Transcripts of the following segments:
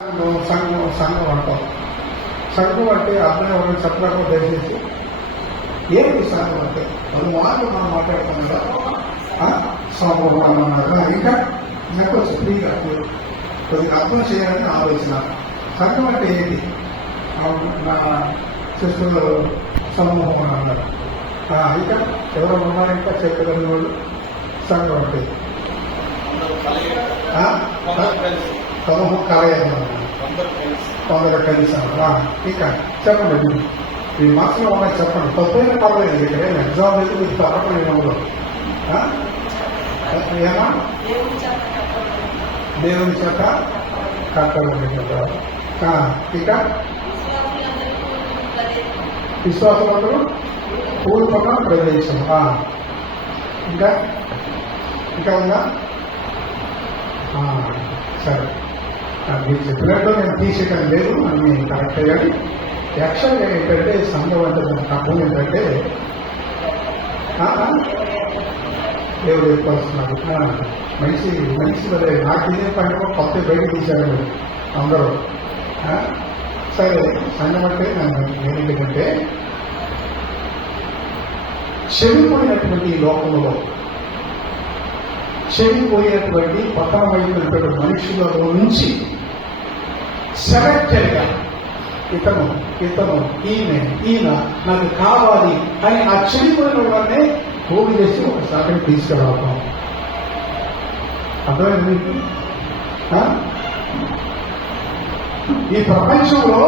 సంఘం అంటాం. సంఘం అంటే అర్థం ఎవరైనా చెప్పలేక దయచేసి ఏంటి సంఘం అంటే కొన్ని మార్లు మనం మాట్లాడుతాం కదా, సమూహం అన్నారు. ఇంకా చెప్పచ్చు ఫ్రీగా కొద్దిగా అర్థం చేయాలని ఆలోచన. సంఘం అంటే ఏంటి? నా శిష్యులు సమూహం అని అన్నారు. ఇంకా ఎవరో ఉన్నారు ఇంకా చెప్పగలిగిన వాళ్ళు సంఘం అంటే సమూహం కలయాలి, కొందరు కలిసాను. ఇంకా చెప్పండి, ఈ మార్క్స్లో ఉన్నాయి చెప్పండి. తప్పైనా పర్వాలేదు, ఇక్కడ ఎగ్జామ్ అయితే మీకు తప్పకుండా ఏమో ఏమా దేవుని చేత కట్టబడి కదా. ఇక విశ్వాసవంతులు పూర్వక ప్రవేశం. ఇంకా ఇంకా ఉందా? సరే, మీరు చెప్పినట్టు నేను తీసేయడం లేదు అని నేను కరెక్ట్ అయ్యాను. యాక్చువల్గా ఏంటంటే సంఘం అంటే అర్థం ఏంటంటే దేవుడు ఎక్కువస్తున్నారు. మంచి మంచి వరే నాకు ఇదే పండుగ కొత్త బయట తీశారు అందరూ. సరే, సంఘం అంటే ఏంటంటే చెడిపోయినటువంటి లోకంలో చెడిపోయినటువంటి పతనమైనటువంటి మనుషులలో నుంచి సెలెక్టెడ్గా ఇతను ఈయన నాకు కావాలి అని ఆ చెడిపోయిన వాళ్ళనే పోగు చేసి ఒకసారి తీసుకురావడం. అర్థమైంది మీకు? ఈ ప్రపంచంలో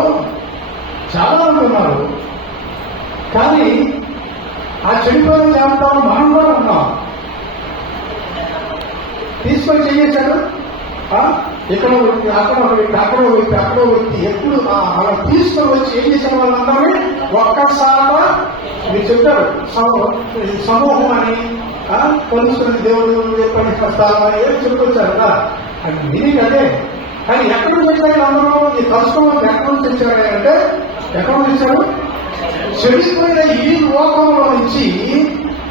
చాలా మంది ఉన్నారు, కానీ ఆ చెడిపోయిన జాబితాలో మనం కూడా ఉన్నాం. తీసుకొని చేయించాడు. ఇక్కడ వ్యక్తి, అక్కడ వ్యక్తి, అక్కడో వ్యక్తి, అక్కడో వ్యక్తి, ఎప్పుడు అలా తీసుకొని వచ్చి ఏం చేసిన వాళ్ళందరినీ ఒక్కసారి మీరు చెప్పారు సమూహం అని, కొలుసుకుని దేవుడు పని స్థానం అని ఏం చెప్పుకొచ్చారు కదా. అది మీనింగ్ కానీ ఎక్కడ నుంచి వచ్చారు అందరూ? ఈ కష్టం ఎక్కడ నుంచి వచ్చారు అంటే ఎక్కడ నుంచి వచ్చారు? చెడిపోయిన ఈ లోకంలో నుంచి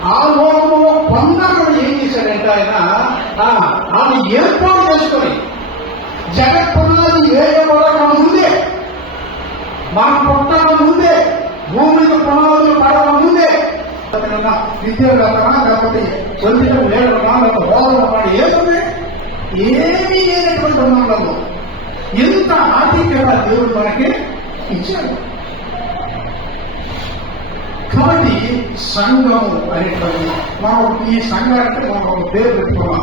ఆ లోకంలో పొందడం ఏం చేశాడంటే ఆయన ఏర్పాటు చేసుకొని జగత్పునాది వేయబడక ముందే, మనం పుట్టక ముందే, భూమికి పునాదులు పడక ముందే విద్యావేత్తనా లేకపోతే చదివిన లేడనా లేకపోతే బోధన వాడు ఏమీ లేనటువంటి మనలో ఎంత ఆధిక్యత దేవుడు మనకి ఇచ్చాడు. కాబట్టి సంఘము అనేటువంటి మనం ఈ సంఘానికి మనం ఒక పేరు పెట్టుకున్నాం.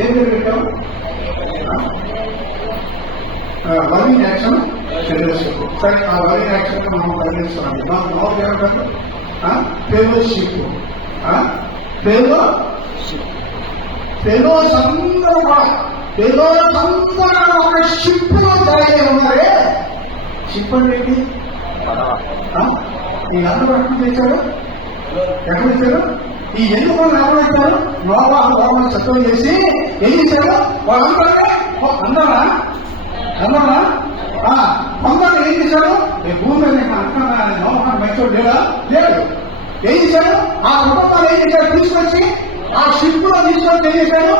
ఏం పేరు పెట్టాం? Loving action fellowship. సరే, ఆ లవింగ్ యాక్షన్ మనం పరిగణిస్తున్నాం. మనం నోట్ ఏమంటారు? ఫెలోషిప్. ఫెలోస్ అందరూ ఒక షిప్ లో జాయిన్ ఉన్నారే. షిప్ అంటే ఈ అందరూ ఎక్కడ చేశారు? ఈ ఎందుకు ఎవరు ఇచ్చారు? లోపల చట్టం చేసి ఏం చేశారు? వాళ్ళందరూ అందరా అందరూ ఏం చేశారు? ఈ భూమి లోపల మెచ్చోడు లేదు. ఏం చేశారు? ఆ కుటుంబాలు ఏం చేశారు? తీసుకొచ్చి ఆ షిప్పులో తీసుకొచ్చి ఏం చేశారు?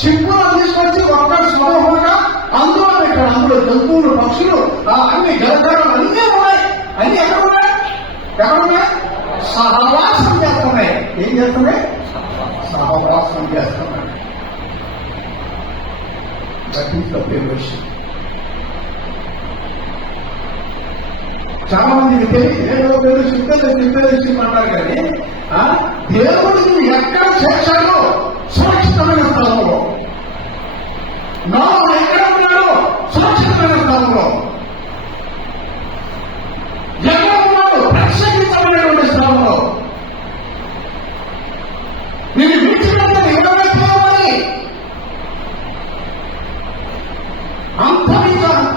షిప్పులో తీసుకొచ్చి ఒక్క సమూహంగా అందులో పెట్టారు. అందులో జంతువులు, పక్షులు, అన్ని గలగలు అన్నీ ఉన్నాయి. అన్ని ఎక్కడున్నాయి? సహవాసం చేస్తున్నాయి. ఏం చేస్తున్నాయి? సహవాసం చేస్తున్నాయి. చాలా మందికి తెలియదు ఫెలోషిప్ అంటారు, కానీ దేవుడిని ఎక్కడ చేశాడో సురక్షితమైన స్థలంలో, నోరు ఎక్కడ ఉన్నాడో సురక్షితమైన స్థలంలో, ఎక్కడ ఉన్నాడు ప్రత్యేకించబడినటువంటి స్థలంలో, నేను విడిచిపెట్టిన ఎవరైనా పోవాలి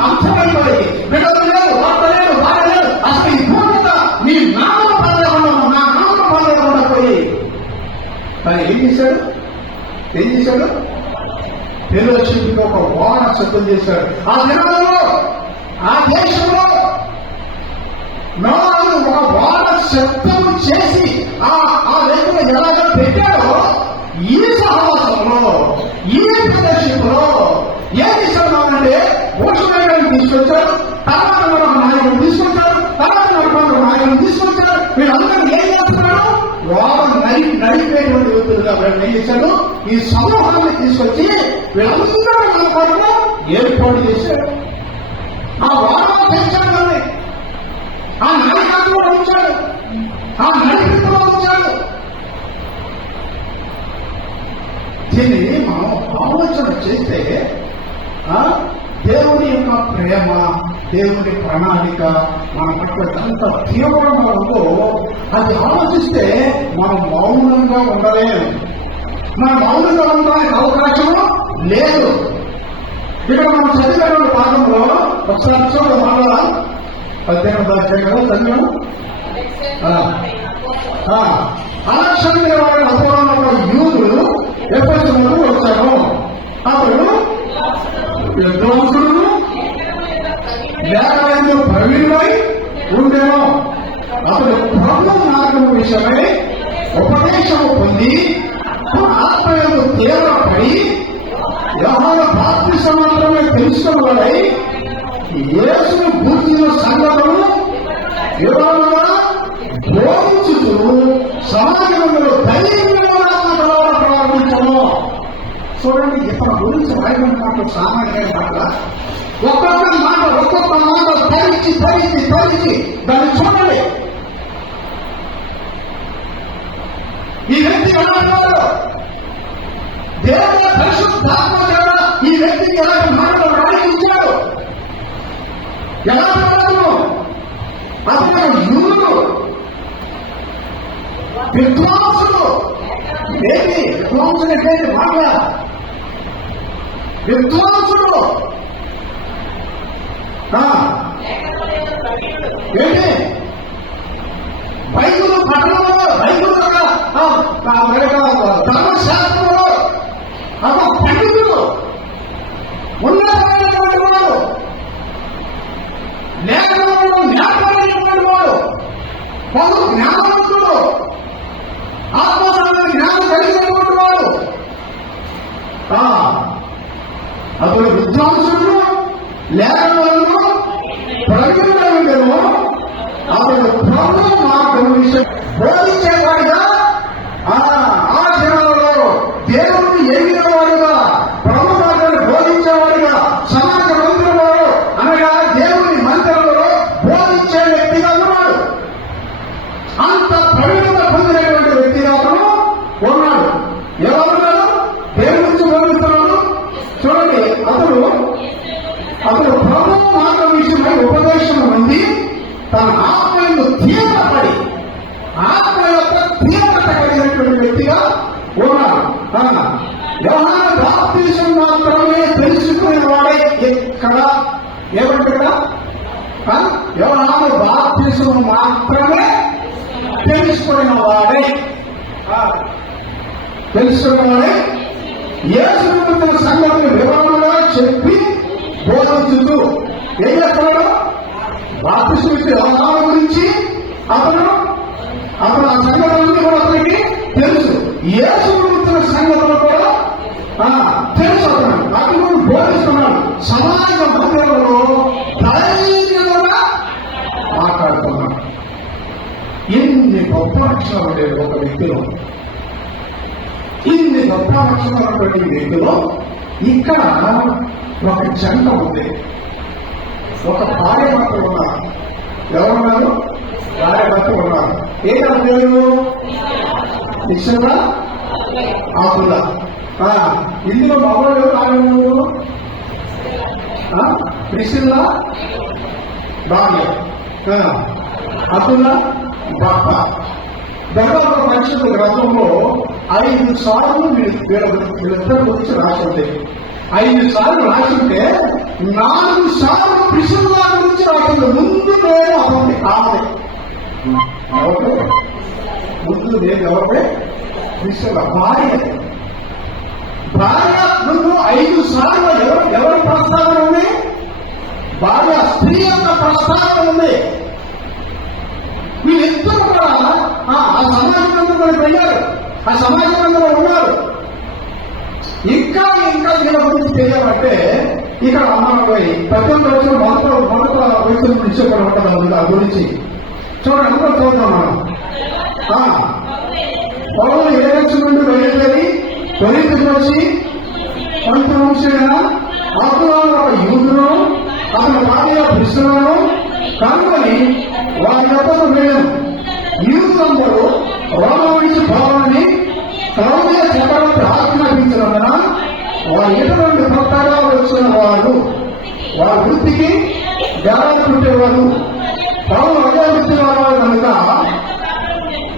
అంతమైపోయి బిడ్డలు లేదు, వార్త లేదు, వాడ లేదు, అసలు ఈ భూమిత నీ నామం పొందకుండా, నా నామం పొందకుండా పోయి మరి ఏం చేశాడు? ఫెలోషిప్ ఒక వాన సిద్ధం చేశాడు. ఆ దినంలో ఆ దేశంలో నోరు ఒక వాన శబ్దం చేసి ఆ రైతులు ఎలాగో పెట్టాడో ఈ సహవాసంలో, ఈ ఫెలోషిప్ లో ఏం చేశాడు? అంటే భూషణాన్ని తీసుకొచ్చారు, తర్వాత మరొక నాయకుడు తీసుకొచ్చారు, తర్వాత మరొక నాయకుడు తీసుకొచ్చారు. వీళ్ళందరూ ఏం చేస్తున్నారు? వారు నడిపేటువంటి వ్యక్తులుగా వీళ్ళని ఏం చేశారు? ఈ సమూహాన్ని తీసుకొచ్చి వీళ్ళందరూ మన కొరకు ఏర్పాటు చేశారు. ఆ వారం పెంచాడు, వాళ్ళని ఆ నాయకత్వంలో ఉంచాడు, ఆ నడిపిలో ఉంచాడు. దీన్ని మనం ఆలోచన చేస్తే దేవుని యొక్క ప్రేమ, దేవుని ప్రణాళిక మన పట్ల ఎంత తీవ్రంగా ఉందో అది ఆలోచిస్తే మనం మౌనంగా ఉండలేము. మనం మౌనంగా ఉండడానికి అవకాశం లేదు. ఇక్కడ మనం చదివిన భాగంలో ఒకసారి చూడండి, మళ్ళా 18వ అధ్యాయంలో చదివాము. అలక్షణ్య వారిని అపూర్వంలో యూదులు ఎఫెసుకు వచ్చారు. అప్పుడు విద్వాంసులు లేఖనంలో ప్రవీణులై ఉండేమో. అప్పుడు ప్రభు మార్గం విషయమై ఉపదేశము పొంది ఆత్మయంలో తీవ్రపడి యోహాను బాప్తిసం మాత్రమే తెలుసుకున్నవాడై యేసును గురించిన సంగతులను వివరంగా బోధించుతూ సమాజంలో ధైర్యంగా ప్రారంభించము. చూడండి, ఇతర గురించి రాయడం మాత్రం సామాన్య మాట. ఒక్కొక్క మాట ధరించి దాన్ని చూడండి. ఈ వ్యక్తి ఎలా దేవుని పరిశుద్ధాత్మ ద్వారా ఈ వ్యక్తికి ఎలాంటి మాటలు రాయించాడు, ఎలా మాటలు అతను యూదులు విద్వాంసులు. ఏంటి విద్వాంసులు? ఏంటి మాట విద్వాంసుడు? ఏంటి బైబిల్ పట్టణంలో బైబిల్ ధర్మశాస్త్రంలో పండితులు ఉన్నతమైనటువంటి వాడు, లేఖనంలో జ్ఞాపకమైనటువంటి వాడు, పలు జ్ఞానవంతుడు, ఆత్మసాన్ని జ్ఞానం కలిగినటువంటి వాడు. అతడు విద్వాంసుడు, లేఖనంలో ప్రవీణుడై ఉండేమో. అతడు ప్రభు మార్గం విషయం బోధించేవాడిగా, ఆ జనాలలో దేవుడిని ఎరిగిన వాడుగా, ప్రభు మార్గాన్ని బోధించేవాడిగా, సమాజ మందిరంలో అనగా దేవుని మందిరంలో బోధించే వ్యక్తిగా ఉన్నాడు. అంత ప్రవీణత పొందినటువంటి వ్యక్తిగా అతను ఉన్నాడు. ఎవరున్నారు? దేవుడి నుంచి బోధిస్తున్నాడు. చూడండి, అతడు ప్రభు మార్గం విషయమై ఉపదేశం ఉంది. తన ఆత్మను తీవ్రపడి, ఆత్మ యొక్క తీవ్రత కలిగినటువంటి వ్యక్తిగా ఉన్నాడు. యోహాను బాప్తిసం మాత్రమే తెలుసుకునే వాడే ఇక్కడ ఏమంటారా? యోహాను బాప్తిసం మాత్రమే తెలుసుకున్న వాడే యేసు గురించిన సంగతిని వివరంగా చెప్పి బోధించుతూ ఏం చేస్తున్నాడు? బాప్తిసం ఇచ్చే యోహాను గురించి అతను ఆ సంగతులన్నీ కూడా అతనికి తెలుసు. యేసు గురించిన సంగతులు కూడా తెలుసు. అతను బోధిస్తున్నాడు. సమాజ మందిరంలో ధైర్యంగా మాట్లాడుతున్నాడు. ఇన్ని గొప్ప లక్షణాలు ఉండేవి ఒక వ్యక్తిలో. ఇన్ని గొప్ప లక్షణాలు ఉన్నటువంటి వ్యక్తిలో ఇక్కడ ఒక జంట ఉంది. ఒక భార్య భర్త ఉన్నారు. ఎవరున్నారు? భార్య భర్త ఉన్నారు. ఏదైనా పేరు నిశ్చల ఆకుల. ఇందులో మగవాళ్ళు కాదు, ప్రిసిల్లా భార్య, అతుల భర్త. దగ్గర పరిశుద్ధ గ్రంథంలో 5 సార్లు వీళ్ళిద్దరి గురించి రాసింది. 5 సార్లు రాసింటే 4 సార్లు ప్రిసిల్లా గురించి రాసింది. ముందు నేను అతన్ని కావాలి. ముందు నేను ఎవరికే? ప్రిసిల్లా భార్య. భార్య ముందు 5 సార్లు ఎవరి ప్రస్తావన ఉంది? భార్య స్త్రీ యొక్క ప్రస్తావన ఉంది. వీళ్ళిద్దరూ కూడా ఆ సమాజంలో వెళ్ళారు, ఆ సమాజంలో ఉన్నారు. ఇంకా వీళ్ళ గురించి తెలియాలంటే ఇక్కడ మనపై 18 వచ్చిన మొదట వచ్చిన గురించి కూడా ఉంటుంది ఆ గురించి చూడండి. అందరూ చూద్దాం మనం. పౌలు ఏ దేశం నుండి బయలుదేరి కొరింథీకి వచ్చి కొంత వంశీయుడైన అబ్రాహాము ఒక యూదును అతని భార్య ప్రిస్కిల్లాను కనుగొని వారి యొద్దకు వెళ్ళాను. యూదులందరూ రోమా నుంచి పోవాలని క్లౌదియ చక్రవర్తి ఆజ్ఞాపించినందున వారి ఎదురు నుండి కొత్తగా వచ్చిన వారు వారి వృత్తికి బేరాలు పెట్టేవారు. పౌలు అదే వృత్తి వారు కనుక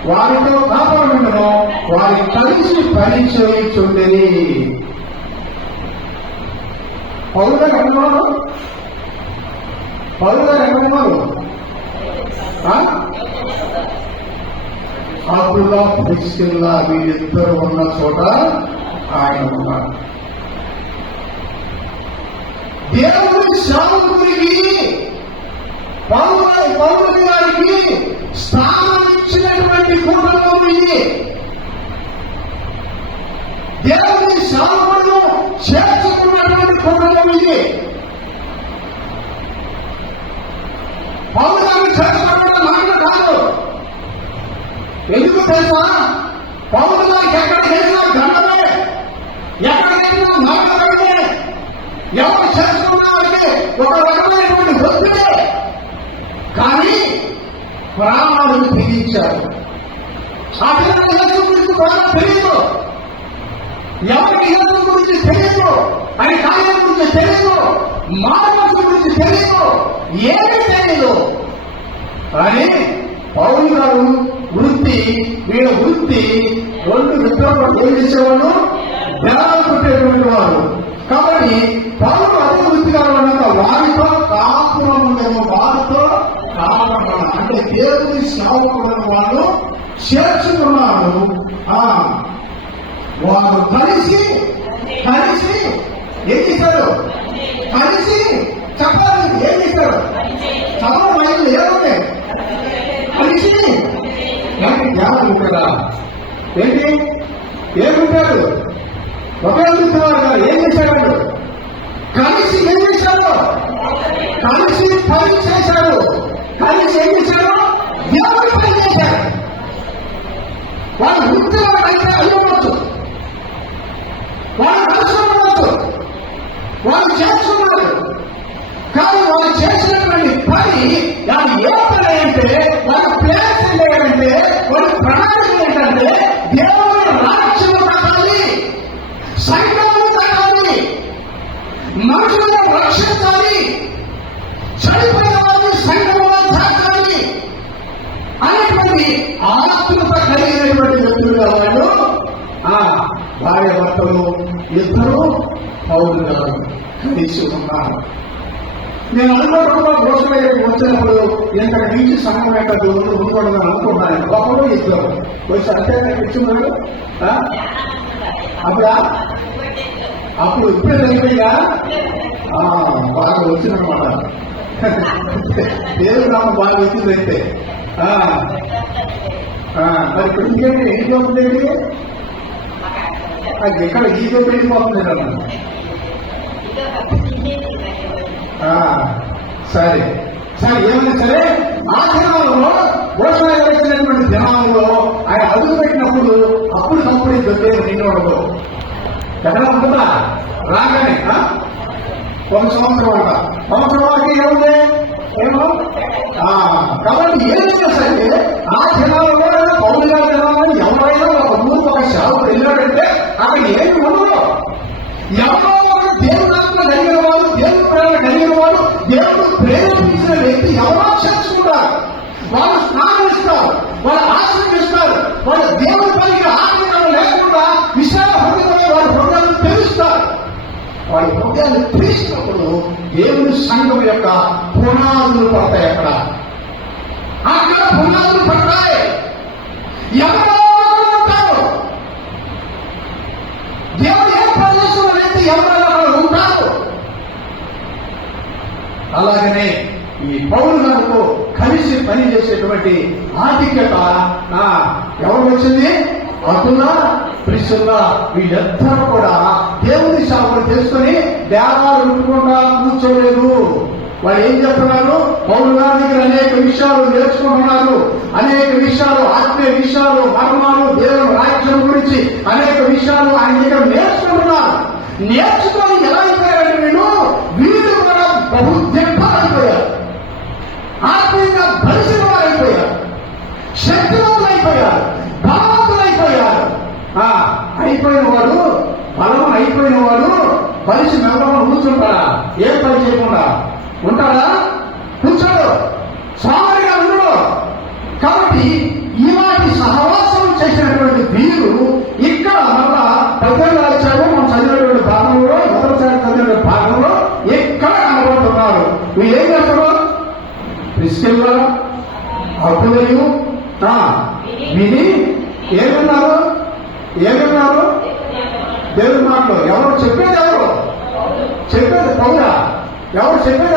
వారితో కాపాడుండను వారి కలిసి పని చేయించుండేది. పౌలు గారు ఎక్కడున్నారు? పౌలు గారు ఎక్కడున్నారు? అబ్దుల్లా ప్రిస్కిల్లా వీళ్ళిద్దరు ఉన్న చోట ఆయన ఉన్నారు. దేవుని సేవకుడికి పౌరుని గారికి స్థానం ఇచ్చినటువంటి కుటుంబం ఇది. దేవుని సేవకులను చేర్చుకున్నటువంటి కుటుంబం ఇది. పౌరు గారిని చేర్చుకోవడం మాట కాదు. ఎందుకు తెలుసా? పౌరు గారికి ఎక్కడికైనా గంటలే, ఎక్కడికైనా మాట్లాడితే ఎవరు చేసుకున్నారంటే ఒక రకమైనటువంటి వృత్తినే. కానీ ప్రాణాలను తెగించారు. ఆ పిల్లలు యేసు గురించి బాగా తెలియదు. ఎవరికి యేసు గురించి తెలియదు, ఆయన కార్యం గురించి తెలియదు, మానవ గురించి తెలియదు, ఏమీ తెలియదు. కానీ పౌలు గారు వృత్తి, వీళ్ళ వృత్తి 2 విగ్రహాలు ఏం చేసేవాళ్ళు? బేరాలు పెట్టేటువంటి వారు. కాబట్టి పౌలు అదే వృత్తి గారు అన్నాక వారితో కాపురం ఉండేమో, వారితో కాపురం అంటే దేవుని సేవకులైన వాళ్ళు చేర్చుకున్నారు. వారు కలిసి ఏం చేశారు? కలిసి చెప్పాలి. ఏం చేశారు? చదవ మైలు ఏమంటే కలిసి జ్ఞానం ఉంటారా? ఏంటి ఏముంటారు? ఒకే వారు గారు ఏం చేశారు? కలిసి ఏం చేశారు? కలిసి పని చేశారు. కలిసి ఏం చేశారు? దేవుడి పని చేశారు. వాళ్ళు వృత్తిలో అయితే అయ్యవచ్చు, వాళ్ళు కలిసి ఉండవచ్చు, వాళ్ళు చేస్తున్నారు. కానీ వాళ్ళు చేసినటువంటి పని అది ఏ పని అంటే, వాళ్ళ ప్లేస్ ఏంటంటే, వాళ్ళ ప్రణాళిక ఏంటంటే దేవుని రాజ్యం కట్టాలి, సైన్యాన్ని కట్టాలి, మనుషులను రక్షించాలి, చనిపోయిన వారిని సైన్యంలో చేర్చాలి అనేటువంటి ఆత్మత కలిగినటువంటి వ్యక్తులుగా వాళ్ళు భార్య భర్తలు ఇద్దరు పౌరులు గారు కలిసి ఉన్నారు. నేను అనుకోవడంలో మోసమై వచ్చినప్పుడు ఇంతకు మించి సమయం ఉంటుందని అనుకున్నాను. ఒకరు ఇద్దరు వచ్చి అంటే నాకు ఇచ్చిన్నాడు. అప్పుడు ఇప్పుడే జరిగిపోయా బాగా వచ్చినమాట. దేవుడు నాకు బాగా వచ్చిందైతే. మరి ఇప్పుడు ఇంకేంటి ఏం చూపుతుంది? అది ఎక్కడ ఈ చూపు వెళ్ళిపోతుంది అన్న. సరే ఏమైనా సరే ఆ దినాలలో భోజనం వచ్చినటువంటి దినాలలో ఆయన అడుగు పెట్టినప్పుడు అప్పటికప్పుడు ఇద్దరు నిన్నోడదు ఎక్కడ ఉంటుందా? రాగానే 1 సంవత్సరం అంట. సంవత్సరానికి ఏముంది? ఏమో. కాబట్టి ఏదైనా సరే ఆ దినాలలో పౌరు గారి దినాలను ఎవరైనా ఒక ఊరు ఒక సేవకు వెళ్ళాడంటే అక్కడ ఏమి ఉండదు. ఎవరో దేవుడు ఆత్మ కలిగిన వాడు, దేవుడు ప్రేమ కలిగిన వాడు, దేవుడు ప్రేరేపించిన వ్యక్తి ఎవరో చేర్చుకుంటారు. వాళ్ళు స్నానిస్తారు, వాళ్ళు ఆశ్రయిస్తారు, వాళ్ళ దేవుడి పనికి ఆనందం లేకుండా విశాల హృదయమే వాళ్ళ హృదయాన్ని తెలుస్తారు. వాళ్ళ హృదయాన్ని తెలిసినప్పుడు దేవుని సంఘం యొక్క పునాదులు పడతాయి. అక్కడ పునాదులు పడతాయి. ఎవరో ఉంటారు. దేవుడు ఏ ప్రదేశంలో అయితే ఎవరైనా ఉంటారు. అలాగనే ఈ పౌరు గారితో కలిసి పనిచేసేటువంటి ఆధిక్యత ఎవరు వచ్చింది? అబ్దుల్లా ప్రిస్సిల్లా వీళ్ళందరూ కూడా దేవుని సేవలు చేసుకుని దేవాలు వినకుండా కూర్చోలేదు. వాళ్ళు ఏం చెప్తున్నారు? పౌలు గారి దగ్గర అనేక విషయాలు నేర్చుకుంటున్నారు. అనేక విషయాలు, ఆత్మీయ విషయాలు, మర్మాలు, దేవుని రాజ్యం గురించి అనేక విషయాలు ఆయన దగ్గర నేర్చుకుంటున్నారు. నేర్చుకొని ఎలా అయిపోయారంటే వీళ్ళు కూడా బహు దిగ్భారైపోయారు, ఆత్మీయంగా బలిసిన వారైపోయారు, శక్తివంతులైపోయారు, బలవంతులైపోయారు. అయిపోయిన వాడు, బలం అయిపోయిన వాడు బలిసి మెల్లగా కూర్చుంటాడా? ఏం పని చేయకుండా ఉంటాడా? కూర్చోడు, స్వామిగా ఉండడు. కాబట్టి ఇలాంటి సహవాసం చేసినటువంటి వీరు ఇక్కడ మళ్ళా 18వ అధ్యాయం మనం చదివినటువంటి భాగంలో, మొదటిసారి చదివిన భాగంలో ఎక్కడ కనబడుతున్నారు. వీళ్ళు ఏం చేస్తారు? ప్రిస్కిల్లా, అప్పులయు విని ఏమన్నారు? దేవుడి మాటలు ఎవరు చెప్పేది? చెప్పేది పౌరా? ఎవరు చెప్పేది?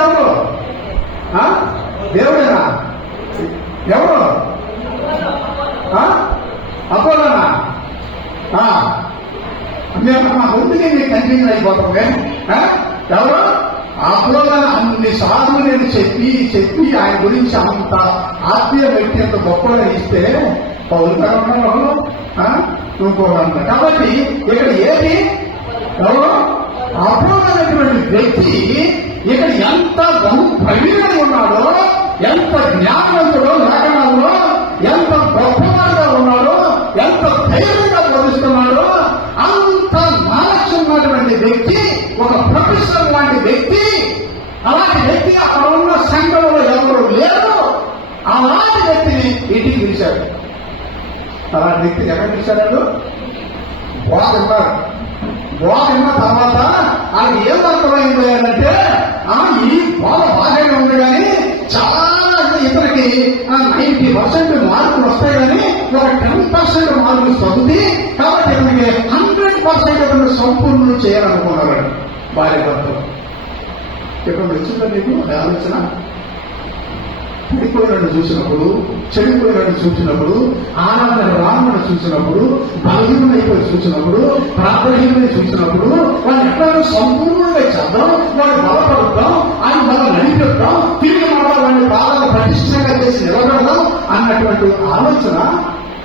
దేవుడేనా? ఎవరు? అపోలోనా? మేము మా ముందుకే మీకు కన్ఫ్యూజన్ అయిపోతామే. ఎవరు? అపోలో అన్ని సార్లు నేను చెప్పి ఆయన గురించి అంత ఆత్మీయ వ్యక్తి అంత గొప్పగా ఇస్తే పౌరు ఇంకోదంట. కాబట్టి ఇక్కడ ఏది? ఎవరు? అపోలో అనేటువంటి వ్యక్తి ఇక్కడ ఎంత బహు ప్రవీణుడు ఉన్నాడో, ఎంత జ్ఞానవంతుడో, లేఖనాల్లో ఎంత గొప్పవాడుగా ఉన్నాడో, ఎంత ధైర్యంగా బోధిస్తున్నాడో, అంత నాలెడ్జ్ ఉన్నటువంటి వ్యక్తి, ఒక ప్రొఫెసర్ లాంటి వ్యక్తి. అలాంటి వ్యక్తి అక్కడ ఉన్న సంఘంలో ఎవరు లేరు. అలాంటి వ్యక్తిని ఇంటికి పిలిచాడు. అలాంటి వ్యక్తిని ఎక్కడ పిలిచాడు? బోధన్న తర్వాత ఆయన ఏం అర్థమైంది అంటే ఈ బోధ బాగానే ఉంది కానీ చాలా ఇతనికి 90% మార్కులు వస్తాయి కానీ ఒక 10% మార్కులు చదువుతుంది. కాబట్టి ఇతనికి 100% సంపూర్ణ చేయాలనుకున్నాడు భార్య భర్తలు. ఇక్కడ వచ్చిందా మీకు ఆలోచన? పడిపోయినట్టు చూసినప్పుడు, చెడిపోయినట్టు చూసినప్పుడు, ఆనంద రాములను చూసినప్పుడు, బలహీనమైపోయి చూసినప్పుడు, ప్రార్థహీనమై చూసినప్పుడు, వాళ్ళు ఎక్కడో సంపూర్ణంగా చేద్దాం, వాళ్ళు బలపడతాం, ఆయన బలం నడిపిద్దాం, తిరిగి మనం వాళ్ళని బాగా పటిష్టంగా చేసి నిలబడదాం అన్నటువంటి ఆలోచన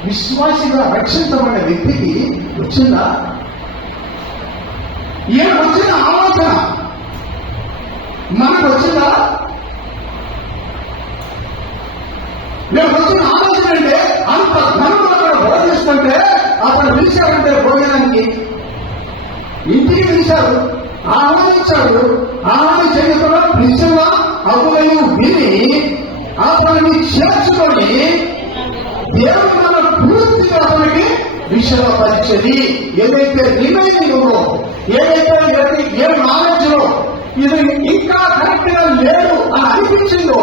విశ్వాసిగా రక్షించబడిన వ్యక్తికి వచ్చిందా? ఏం వచ్చిన ఆలోచన మనకు వచ్చిందా? మేము వచ్చిన ఆలోచన అంటే అంత ధనం అక్కడ బోధిస్తుంటే అతను పిలిచారంటే భోజనానికి ఇంటికి పిలిచారు, ఆహ్వానించాడు. ఆహ్వానం చేయకుండా పిలిచినా అప్పులైన విని అతన్ని చేర్చుకొని దేవుడు మన పూర్తిగా అతనికి విషయపరిచేది. ఏదైతే రిమైనింగ్ ఉందో, ఏదైతే ఏ నాలెడ్జ్ లో ఇది ఇంకా కరెక్ట్ గా లేదు అని అనిపించిందో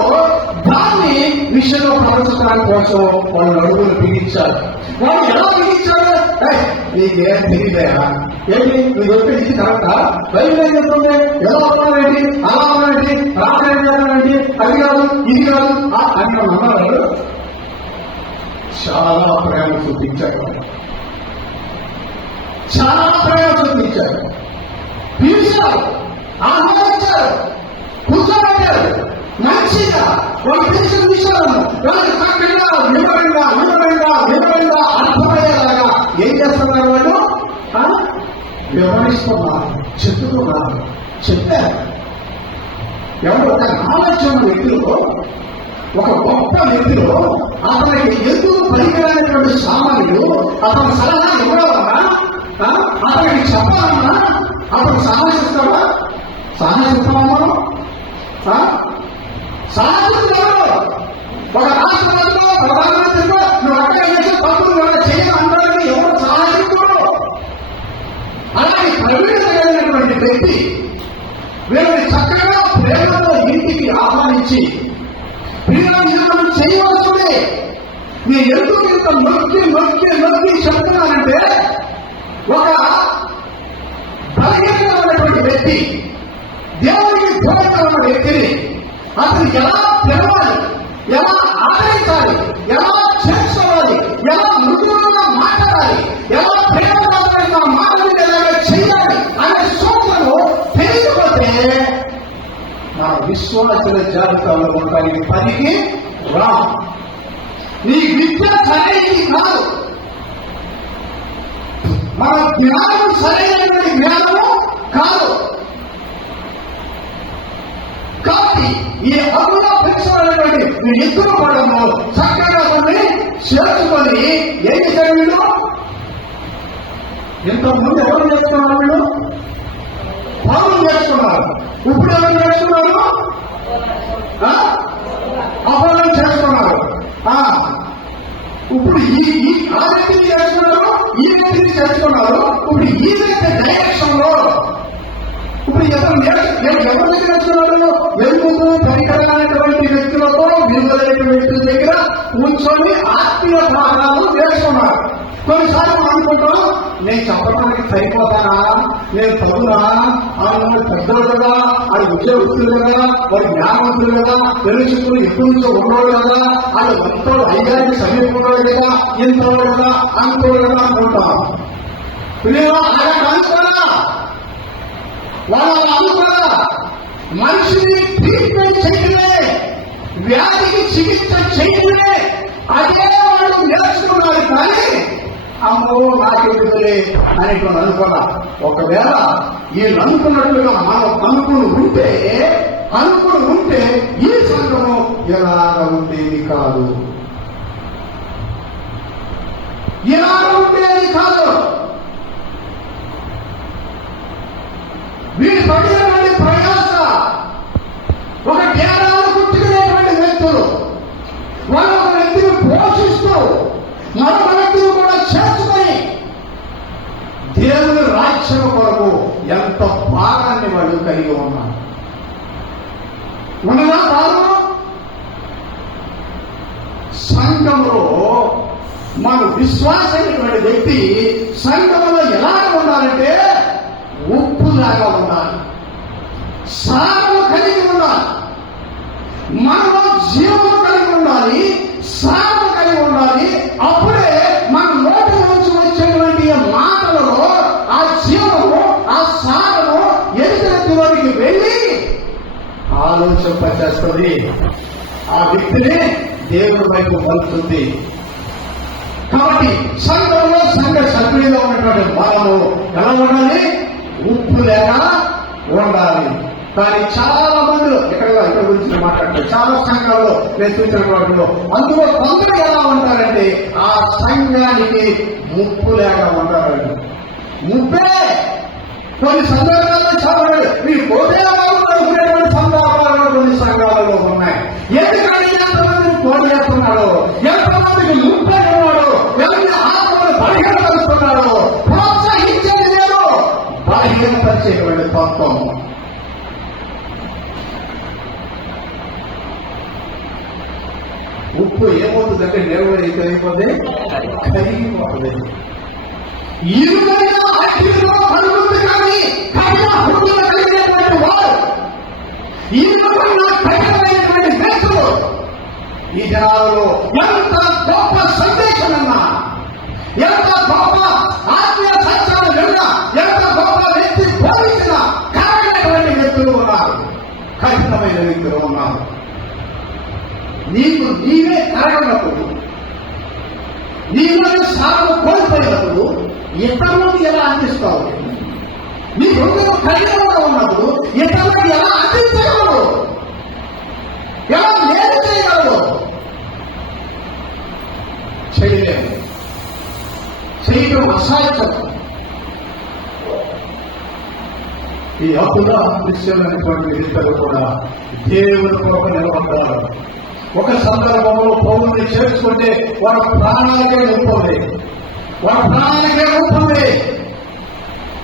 దాన్ని విషయంలో ప్రవర్తించడానికి కోసం వాళ్ళు అడుగులు బిగించారు. వాళ్ళు ఎలా బిగించారు? నీకేం తెలియదేనా? ఏంటి నువ్వు చెప్పి ఇది కరెక్టా? బయట ఏం చెప్తుంది? ఎలా ఉన్నారేంటి, అలా ఉన్నారేంటి, రాజేంటి, అది కాదు ఇది కాదు అని అన్నారు. చాలా ప్రేమ చూపించారు, చాలా ప్రేమ చూపించారు, పిలిచారు, ఆహ్వానించారు, కూర్చోబెట్టారు. మంచిగా వాళ్ళు తెలిసిన విషయాలను వాళ్ళకి చక్కగా వివరంగా అర్థమయ్యేలాగా ఏం చేస్తున్నారు? వాళ్ళు వివరిస్తున్నారు, చెప్తున్నారు. చెప్పారు. ఎవరు? ఒక ఆలోచన వ్యక్తిలో, ఒక గొప్ప వ్యక్తిలో అతనికి ఎందుకు పనికిరానటువంటి సామాన్యుడు అతను సలహా ఇవ్వాలన్నా, అతనికి చెప్పాలన్నా అతను సాహసిస్తాడా? సాహసిస్తామా? సాహసిస్తాడు. ఒక రాష్ట్రంలో ప్రధానమంత్రిలో నువ్వు అక్కడ చేసే పనులు చేయాలంటారని ఎవరు సాహసిస్తాడు? అలాగే ప్రవీణత కలిగినటువంటి వ్యక్తి వీళ్ళని చక్కగా ప్రేమలో ఇంటికి ఆహ్వానించి ప్రియులను చేయవలసిందే. నేను ఎందుకు ఇంత నొక్కి చెప్తున్నానంటే ఒక బలహీనంగా ఉన్నటువంటి వ్యక్తి దేవుడికి దూరంగా ఉన్న వ్యక్తిని అతను ఎలా పిలవాలి, ఎలా ఆదరించాలి, ఎలా చేసుకోవాలి, ఎలా మృదువుగా మాట్లాడాలి, ఎలా ప్రేమగా విశ్వాసుల జాబితాలో ఉండడానికి పనికి రా. నీ విద్య సరైనది కాదు, మన జ్ఞానం సరైనటువంటి జ్ఞానము కాదు. కాబట్టి ఈ అరుణ పెంచాలనేటువంటి నీ ఇద్దరు పడము చక్కగా కొన్ని చేసుకొని ఏం చేశారు వీళ్ళు? ఇంతకుముందు ఎవరు చేస్తున్నారు? వీళ్ళు పనులు చేస్తున్నారు. ఇప్పుడు ఎవరు చేస్తున్నారు? అపనం చేస్తున్నారు. ఇప్పుడు ఆ వ్యక్తిని చేస్తున్నారు, ఈ వ్యక్తిని చేస్తున్నారు. ఇప్పుడు ఈ వ్యక్తి డైరెక్షన్ లో ఇప్పుడు ఎవరు చేస్తున్నారు? వెలుగుతూ పరికరమైనటువంటి వ్యక్తులతో విలువైన వ్యక్తుల దగ్గర కూర్చొని ఆత్మీయ భాగాలు నేర్చుకున్నారు. కొన్నిసార్లు మనం అనుకుంటాం, నేను చెప్పడానికి సరిపోతానా, నేను తగునా, ఆయన పెద్దలు కదా, అది ఉద్యోగస్తులు కదా, వారి జ్ఞానవంతులు కదా, తెలుసుకుని ఎప్పటి నుంచో ఉండవు కదా, అది ఎంతో ఐదారికి సమీపంలో కదా, ఎంతో కదా అనుకోడు కదా అనుకుంటాం. ఆయన అనుకోరా, వాళ్ళు అనుకోరా. మనిషిని ట్రీట్మెంట్ చేయలే, వ్యాధికి చికిత్స చేయలే, అదే వాళ్ళు నేర్చుకున్నారు. కానీ అమ్మో నాకెందుకులే అనేటువంటి అనుకోరా. ఒకవేళ వీళ్ళు అనుకున్నట్లుగా మనం అనుకుని ఉంటే ఈ సంఘము ఎలాగ ఉండేది కాదు, ఎలాగ ఉండేది కాదు. వీళ్ళు పడినటువంటి ప్రయాస, ఒక జ్ఞానాన్ని గుర్తుకునేటువంటి వ్యక్తులు, వాళ్ళు ఒక వ్యక్తిని పోషిస్తూ మరొక వ్యక్తిని కూడా చేసుకుని దేవుని రాజ్యం కొరకు ఎంత భాగాన్ని వాళ్ళు కలిగి ఉన్నారు. ఉన్నదా కాదు? సంఘంలో మన విశ్వాసమైనటువంటి వ్యక్తి సంఘంలో ఎలా ఉండాలంటే ఉప్పులాగా ఉండాలి, సారము కలిగి ఉండాలి, మనలో జీవము కలిగి ఉండాలి, సారము కలిగి ఉండాలి. అప్పుడే మన నోటి నుంచి వచ్చేటువంటి మాటలలో ఆ జీవము, ఆ సారము ఎదుటిలోనికి వెళ్ళి ఆలోచన పనిచేస్తుంది, ఆ వ్యక్తిని దేవుడి వైపు మలుస్తుంది. కాబట్టి సంఘంలో సంఘ సభ్యులుగా ఉన్నటువంటి మనము ఎలా ఉండాలి? ఉప్పు లేక ఉండాలి. కానీ చాలా మంది ఇక్కడ గురించి మాట్లాడతారు. చాలా సంఘాల్లో నేను చూసిన వాటిలో అందులో కొందరు ఎలా ఉంటారంటే ఆ సంఘానికి ముప్పు లేక ఉంటారండి. ముప్పే కొన్ని సందర్భాల్లో చాలా మీరు పోటీటువంటి సందర్భాలు కొన్ని సంఘాలలో ఉన్నాయి. ఎందుకంటే ఎంతమంది పోటీ చేస్తున్నాడు, ఎంతమందికి ముప్పై ఉన్నాడు, ఎవరిని ఆత్మను బలహీనపరుస్తున్నాడు, ప్రోత్సహించేది లేదు, బలహీనపరిచేటువంటి తత్వం. ఉప్పు ఏమవుతుందంటే నిర్వహిత అయిపోతే కరిగిపోతుంది. ఇరువైన అగ్నిలో కలుగుతుంది, కానీ కఠిన హృదయం కలిగినటువంటి వారు, ఇరువైన కఠినమైనటువంటి వ్యక్తులు ఈ జనాలలో ఎంత గొప్ప సందేశమన్నా, ఎంత గొప్ప ఆత్మీయ సత్యాలు విన్నా, ఎంత గొప్ప వ్యక్తి బోధించిన కారణమైనటువంటి వ్యక్తులు ఉన్నారు, కఠినమైన వ్యక్తులు ఉన్నారు. నీకు నీవే కరగనప్పుడు, నీలో సాగు కోల్పోయినప్పుడు ఇతరులకు ఎలా అందిస్తావు? నీ హృదయం కఠినంగా ఉన్నప్పుడు ఇతరులకు ఎలా అందించగలవు? ఎలా మేలు చేయగలవు? చేయలేము. చేయడం అసాధ్యం. ఈ అప్పుగా దృశ్యమైనటువంటి ఇద్దరు కూడా దేవుని కొరకు నిలబడ్డారు. ఒక సందర్భంలో పౌరుని చేర్చుకుంటే వారి ప్రాణానికే ఉంటుంది, వారి ప్రాణానికే ఉంటుంది.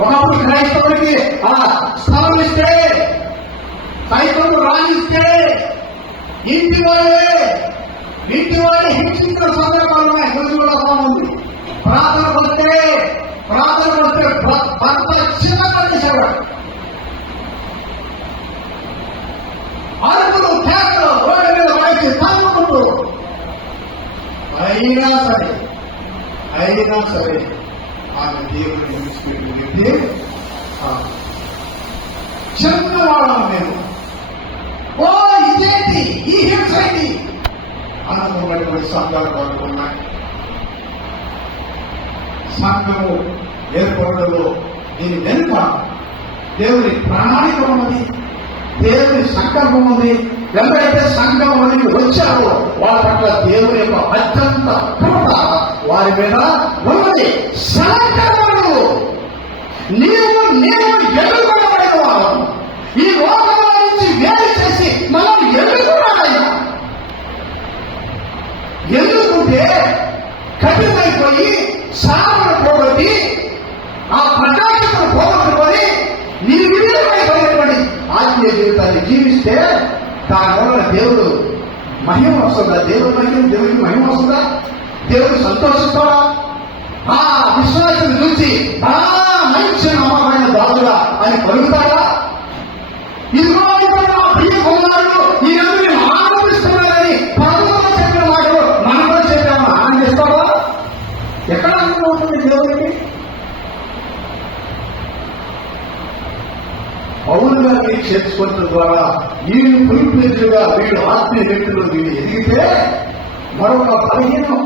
ఒకప్పుడు క్రైస్తవుడికి ఆ స్థలం ఇస్తే, సైతం రాణిస్తే ఇంటి వాళ్ళే హింసించిన సందర్భాలు ఉంది. ప్రార్థన వస్తే భర్త చిన్నగా చేసేవాడు. అరుగులు కేకలు రోడ్డు మీద వాడికి తగ్గుకుంటూ అయినా సరే ఆమె దేవుడిని విడిచిపెట్టి వ్యక్తి చిన్నవాళ్ళం. మేము ఓ ఛాలెంజ్ ఏంటి, ఈ హింస ఏంటి? అనుకున్నటువంటి సంఘాలు వరకు ఉన్నాయి. సంఘము ఏర్పడలో దీని వెనుక దేవుని ప్రణాళిక ఉన్నది, దేవుని సంకల్పం ఉంది. ఎవరైతే సంఘంలోనికి వచ్చారో వాళ్ళ పట్ల దేవుని యొక్క అత్యంత కృప వారి మీద ఉన్నది. సంకల్పము నీవు ఎదుర్కొనబడిన వారు ఈ లోకంలో నుంచి వేరు చేసి మనం ఎదుర్కొన్నాడయ్యా. ఎందుకుంటే కఠినమైపోయి సాగును పోగొట్టి ఆ ప్రకాశతను పోగొట్టుకొని నిర్వీర్యమైపోయినటువంటి ఆత్మీయ జీవితాన్ని జీవిస్తే దానివల్ల దేవుడు మహిమ వస్తుందా? దేవుడికి మహిమ వస్తుందా? దేవుడు సంతోషిస్తాడా? ఆ విశ్వాసం చూసి మంచి నమ్మకమైన దాదుగా అని పలుకుతాడా? ఇదిగో నా ప్రియ కుమారుడు ఈ రోజు ఆనందిస్తున్నాడని ప్రభుత్వం చెప్పిన మాటలు మనం కూడా చెప్పామా? ఆనందిస్తావా? ఎక్కడ ఆనందం ఉంటుంది దేవుడికి? పౌలు గారిని చేర్చుకోవడం ద్వారా వీళ్ళు పులిపిలుగా వీళ్ళు ఆత్మీయ వ్యక్తులు వీళ్ళు ఎదిగితే మరొక 15 కొంత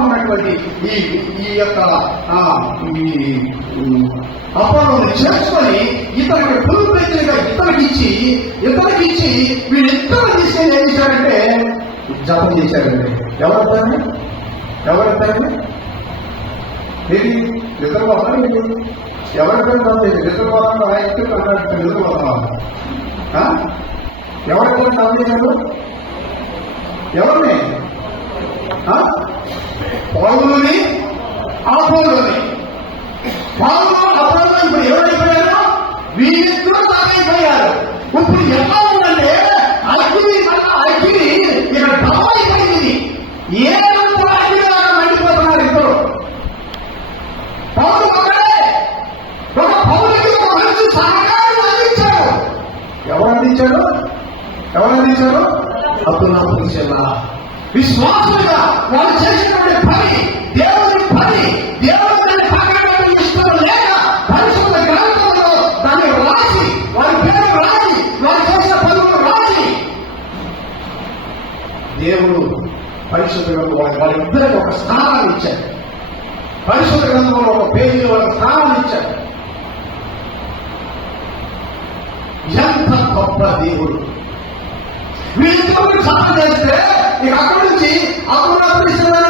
ఉన్నటువంటి ఈ యొక్క అపోలోని చేర్చుకొని ఇతనికి పులిపిలుగా ఇతనికిచ్చి వీళ్ళిద్దరు తీసుకెళ్ళి ఏం చేశారంటే జపం చేశారండి. ఎవరిద్దరండి? ఇది నిద్రపోతారు. ఎవరిద్దరు నిద్రపోతాను రాయితే నిద్రపోతాను. ఎవరిద్దరు తమ్ముడు? ఎవరిని? పౌలుని అపోలోని. పౌలు అపోలో ఇప్పుడు ఎవరైపోయారు? వీళ్ళిద్దరూ తాగైపోయారు. ఇప్పుడు ఎలా ఉందంటే అగ్ని ఇక్కడ డబ్బైపోయింది. ఏ అగ్నిలాగా మండిపోతున్నారు ఇద్దరు. పౌలు ఒక పౌరుడికి ఒక మంచి సహకారం అందించాడు. ఎవరు అందించారు? అబ్దుల్లా విశ్వాసులుగా వాళ్ళు చేసినటువంటి పని, దేవుని పని, దేవుని పక్కన ఇష్టం లేక పరిశుద్ధ గ్రంథంలో దాన్ని రాసి వారి పేరు రాసి వారు చేసిన పనులు రాసి దేవుడు పరిశుద్ధ గ్రంథం వారిద్దరికి ఒక స్థానాన్ని ఇచ్చాడు. పరిశుద్ధ గ్రంథంలో ఒక పేజీలో వాళ్ళకి స్థానాన్ని ఇచ్చాడు. ఎంత గొప్ప దేవుడు! వీళ్ళిద్దరు సాధన చేస్తే ఇక అక్కడి నుంచి అప్పుడు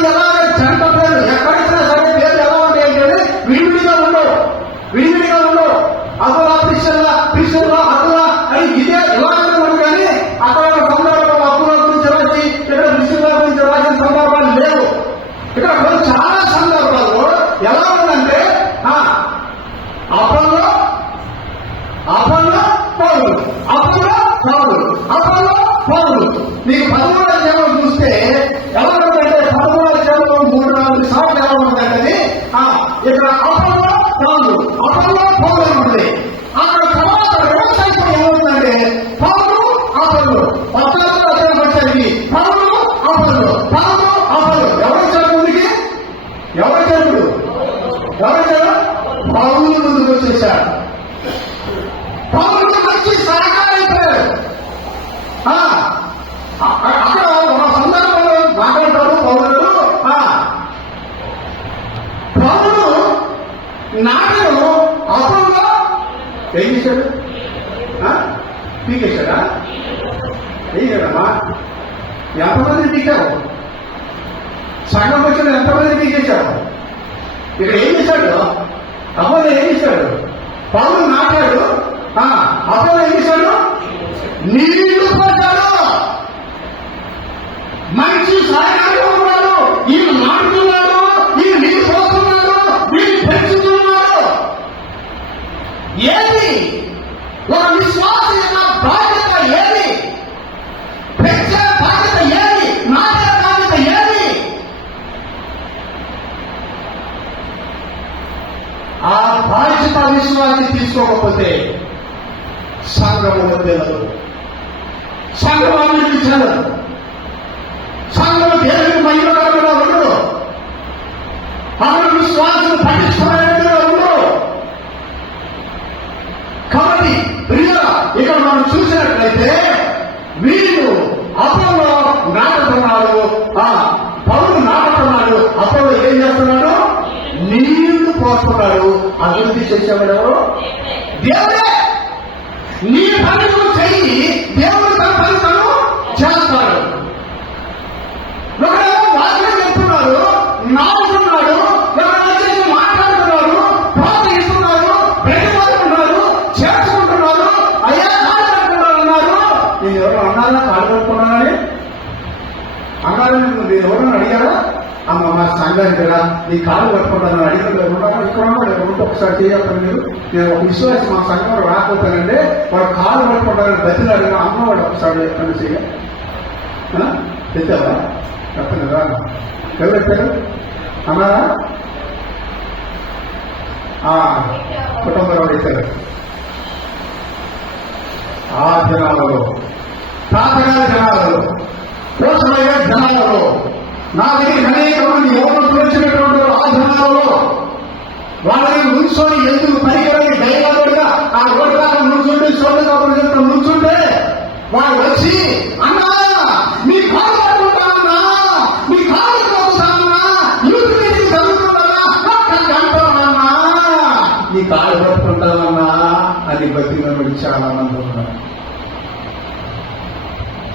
ఎలా జంట పేరు ఎక్కడికైనా సరే పేరు ఎలా ఉంటాయంటే విడివిడిగా ఉండవు. అప్పులా అని ఇదే ఎలాగైనా ఉండదు. కానీ అక్కడ సందర్భంలో అప్పుల గురించి రాసి ఇక్కడ విషయాల గురించి రాసిన సందర్భాలు లేవు. ఇక్కడ చాలా సందర్భాల్లో ఎలా ఉందంటే అపోలో పౌలు. నీకు 13వ అధ్యాయం చూస్తే ఎలా ఉందంటే 13వ అధ్యాయంలో 3-4 సార్లు ఎలా ఉందంటే ఇక్కడ అపోలో పౌలు ఉంటుంది. అక్కడ తర్వాత వ్యవసాయం ఏమవుతుందంటే పౌలు అపోలో. 14వ అధ్యాయం వచ్చేది పౌలు అపోలో. ఎవరు ముందుకి? ఎవరు పౌలు ముందుకు వచ్చేసాడు. పౌలు మంచి సహకారైపోయాడు. అక్కడ ఒక సందర్భంలో మాట్లాడతాడు పౌరుడు నాటను అప్పుడుగా ఏం చేశాడు? పీకేశాడా? ఏం కదమ్మా? ఎంతమంది పీకావు? సగం వచ్చిన ఎంతమంది పీకేశావు? ఇక్కడ ఏం చేశాడు? అప్పుడు ఏం చేశాడు? పౌరుడు నాటాడు. అప్పుడు ఏం చేశాడు? నీళ్లు పడ్డాడు. మంచి సహకారంగా ఉన్నాడు. వీళ్ళు నాటుతున్నాడు, వీళ్ళు నీళ్ళు పోస్తున్నాడు, వీళ్ళు పెంచుతున్నాడు. ఏది ఒక విశ్వాస బాధ్యత? ఏది పెంచే బాధ్యత? ఏది నాటే బాధ్యత? ఏది? ఆ బాధ్యత విశ్వాసాన్ని తీసుకోకపోతే సంఘము వద్దెలదు, సంఘం అభివృద్ధి చెందదు, సంఘం దేవునికి మహిమకరంగా ఉండదు, అతను విశ్వాసం పట్టించుకునేట్టుగా ఉండదు. కాబట్టి ఇక్కడ మనం చూసినట్లయితే వీళ్ళు అభివృద్ధి చేసేవాడు ఎవరు? దేవుడే. నీ పని నువ్వు చెయ్యి, దేవుడు తన పని తను చేస్తాడు. ఒకడేమో వాక్యం చెప్తున్నాడు, నాడుతున్నాడు, వచ్చేసి మాట్లాడుతున్నాడు, ప్రోత్సహిస్తున్నాడు, ప్రతిపాదుతున్నారు, చేర్చుకుంటున్నారు, అయ్యా కాలు కట్టుకున్నారు అన్నారు. నేను ఎవరు అన్నారా కాలు కట్టుకున్నానని అన్నారు? మీరు ఎవరైనా అడిగారా? అమ్మ మా సంఘానికి కదా నీ కాలు పట్టుకుంటాను అడిగిన ఇక్కడ ఒకసారి చేయగలుగుతాను. నేను ఒక విశ్వాసం మా సంఘంలో రాకపోతానంటే వాడు కాలు పట్టుకుంటానని బతిలో అడిగిన అమ్మ వాడు ఒకసారి చెప్పండి చేయ తెచ్చావా? చెప్పండి రా. ఎవరు పెట్టారు అన్నారా? కుటుంబంలో పెట్టారు. ఆ జనాలలో, తాతగారి జనాలలో, కోసమయ్య జనాలలో, నా దగ్గర అనేక మంది ఎవరు వచ్చినటువంటి ఆ జనాలలో వాళ్ళని నుంచొని ఎందుకు పరికరాన్ని దైవాలుగా ఆ రోడ్డు కాక నుంచుంటే చోటు కాకుండా నుంచుంటే వాళ్ళు వచ్చి అన్నా మీ కాలు పట్టుకుంటానన్నా, మీ కాలు పట్టుకుంటానన్నా, యూత్ మీటింగ్ చదువుకుంటానా, నీ కాలు పట్టుకుంటానన్నా అని బతికి చాలా మంది ఉన్నారు.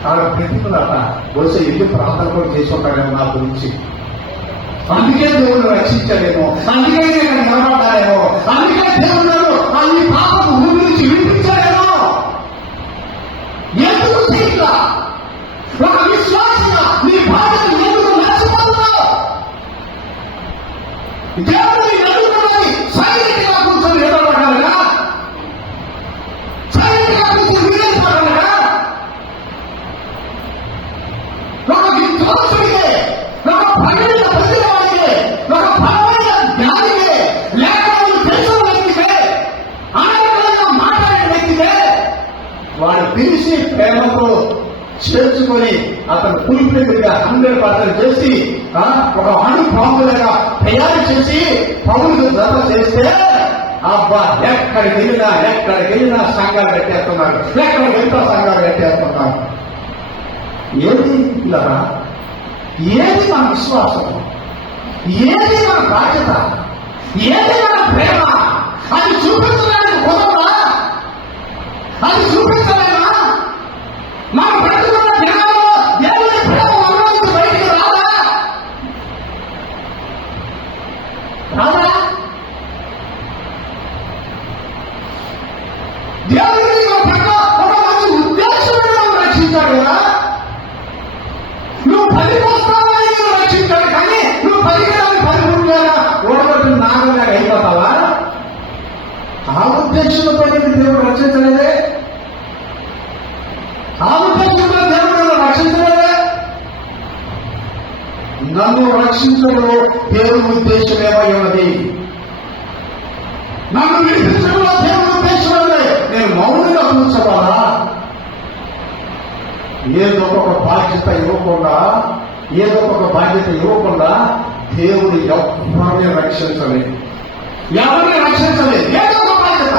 ఆవిడ ప్రతిమలట బహుశా ఎందుకు ప్రార్థన కూడా చేసి ఉంటాడేమో నా గురించి, అందుకే దేవుడు రక్షించాడేమో, అందుకే నేను నిలబడ్డాడేమో, అందుకే దేవుడు ఈ పాపకు ఊరి నుంచి వినిపించాడేమో. ఎందుకు చేయట్లా? ఒక విశ్వాసంగా నీ బాధను ఎందుకు నచ్చబోతున్నావు? దేవుడిని నడుపుకోవాలి. సైలెంట్ గా కూర్చొని నిలబడాలిగా, సైలెంట్ గా కూర్చొని వినిపించాలిగా. ఒక విద్వాంసుడికే, ఒక పండిత ప్రతివాడికే, ఒక బలమైన జ్ఞానికే, లేఖలను తెలిసిన వ్యక్తికే, ఆనందంగా మాట్లాడే వ్యక్తికే వాడు పిలిచి ప్రేమతో చేర్చుకొని అతను పులిపిగా 100% చేసి ఒక అణు పాములుగా తయారు చేసి పౌరులు జత చేస్తే అబ్బా ఎక్కడికి వెళ్ళినా సంఘాలు కట్టేస్తున్నారు, ఎక్కడికి వెళ్తా సంఘాలు కట్టేస్తున్నారు. ఏది ఇలా? ఏది మన విశ్వాసం? ఏది మన బాధ్యత? ఏది మన ప్రేమ? అది చూపించడానికి కుదరదా? అది చూపించలేమా? మనం పెట్టుకున్న జ్ఞానంలో దేవుని ప్రేమ మనలోంచి బయటికి రాదా? దేవుడికి ఒక మంచి ఉద్దేశంలో రక్షించాడు కదా. నువ్వు 10 వస్తావని నేను రక్షించాడు, కానీ నువ్వు 10 పరిపూర్ణంగా ఓడగొట్టిన నాగలాగా అయిపోతావా? ఆ ఉద్దేశంలో పడింది దేవుడు రక్షించలేదే. ఆ ఉద్దేశంలో దేవుడు రక్షించలేదే. నన్ను రక్షించడంలో దేవుడి ఉద్దేశం ఏమై ఉన్నది? నన్ను విడిపించడంలో దేవుడి ఉద్దేశం ఉంది. నేను మౌనంగా కూర్చోవాలా? ఏదో ఒక బాధ్యత ఇవ్వకుండా దేవుడు ఎవరిని రక్షించలేదు. ఏదో ఒక బాధ్యత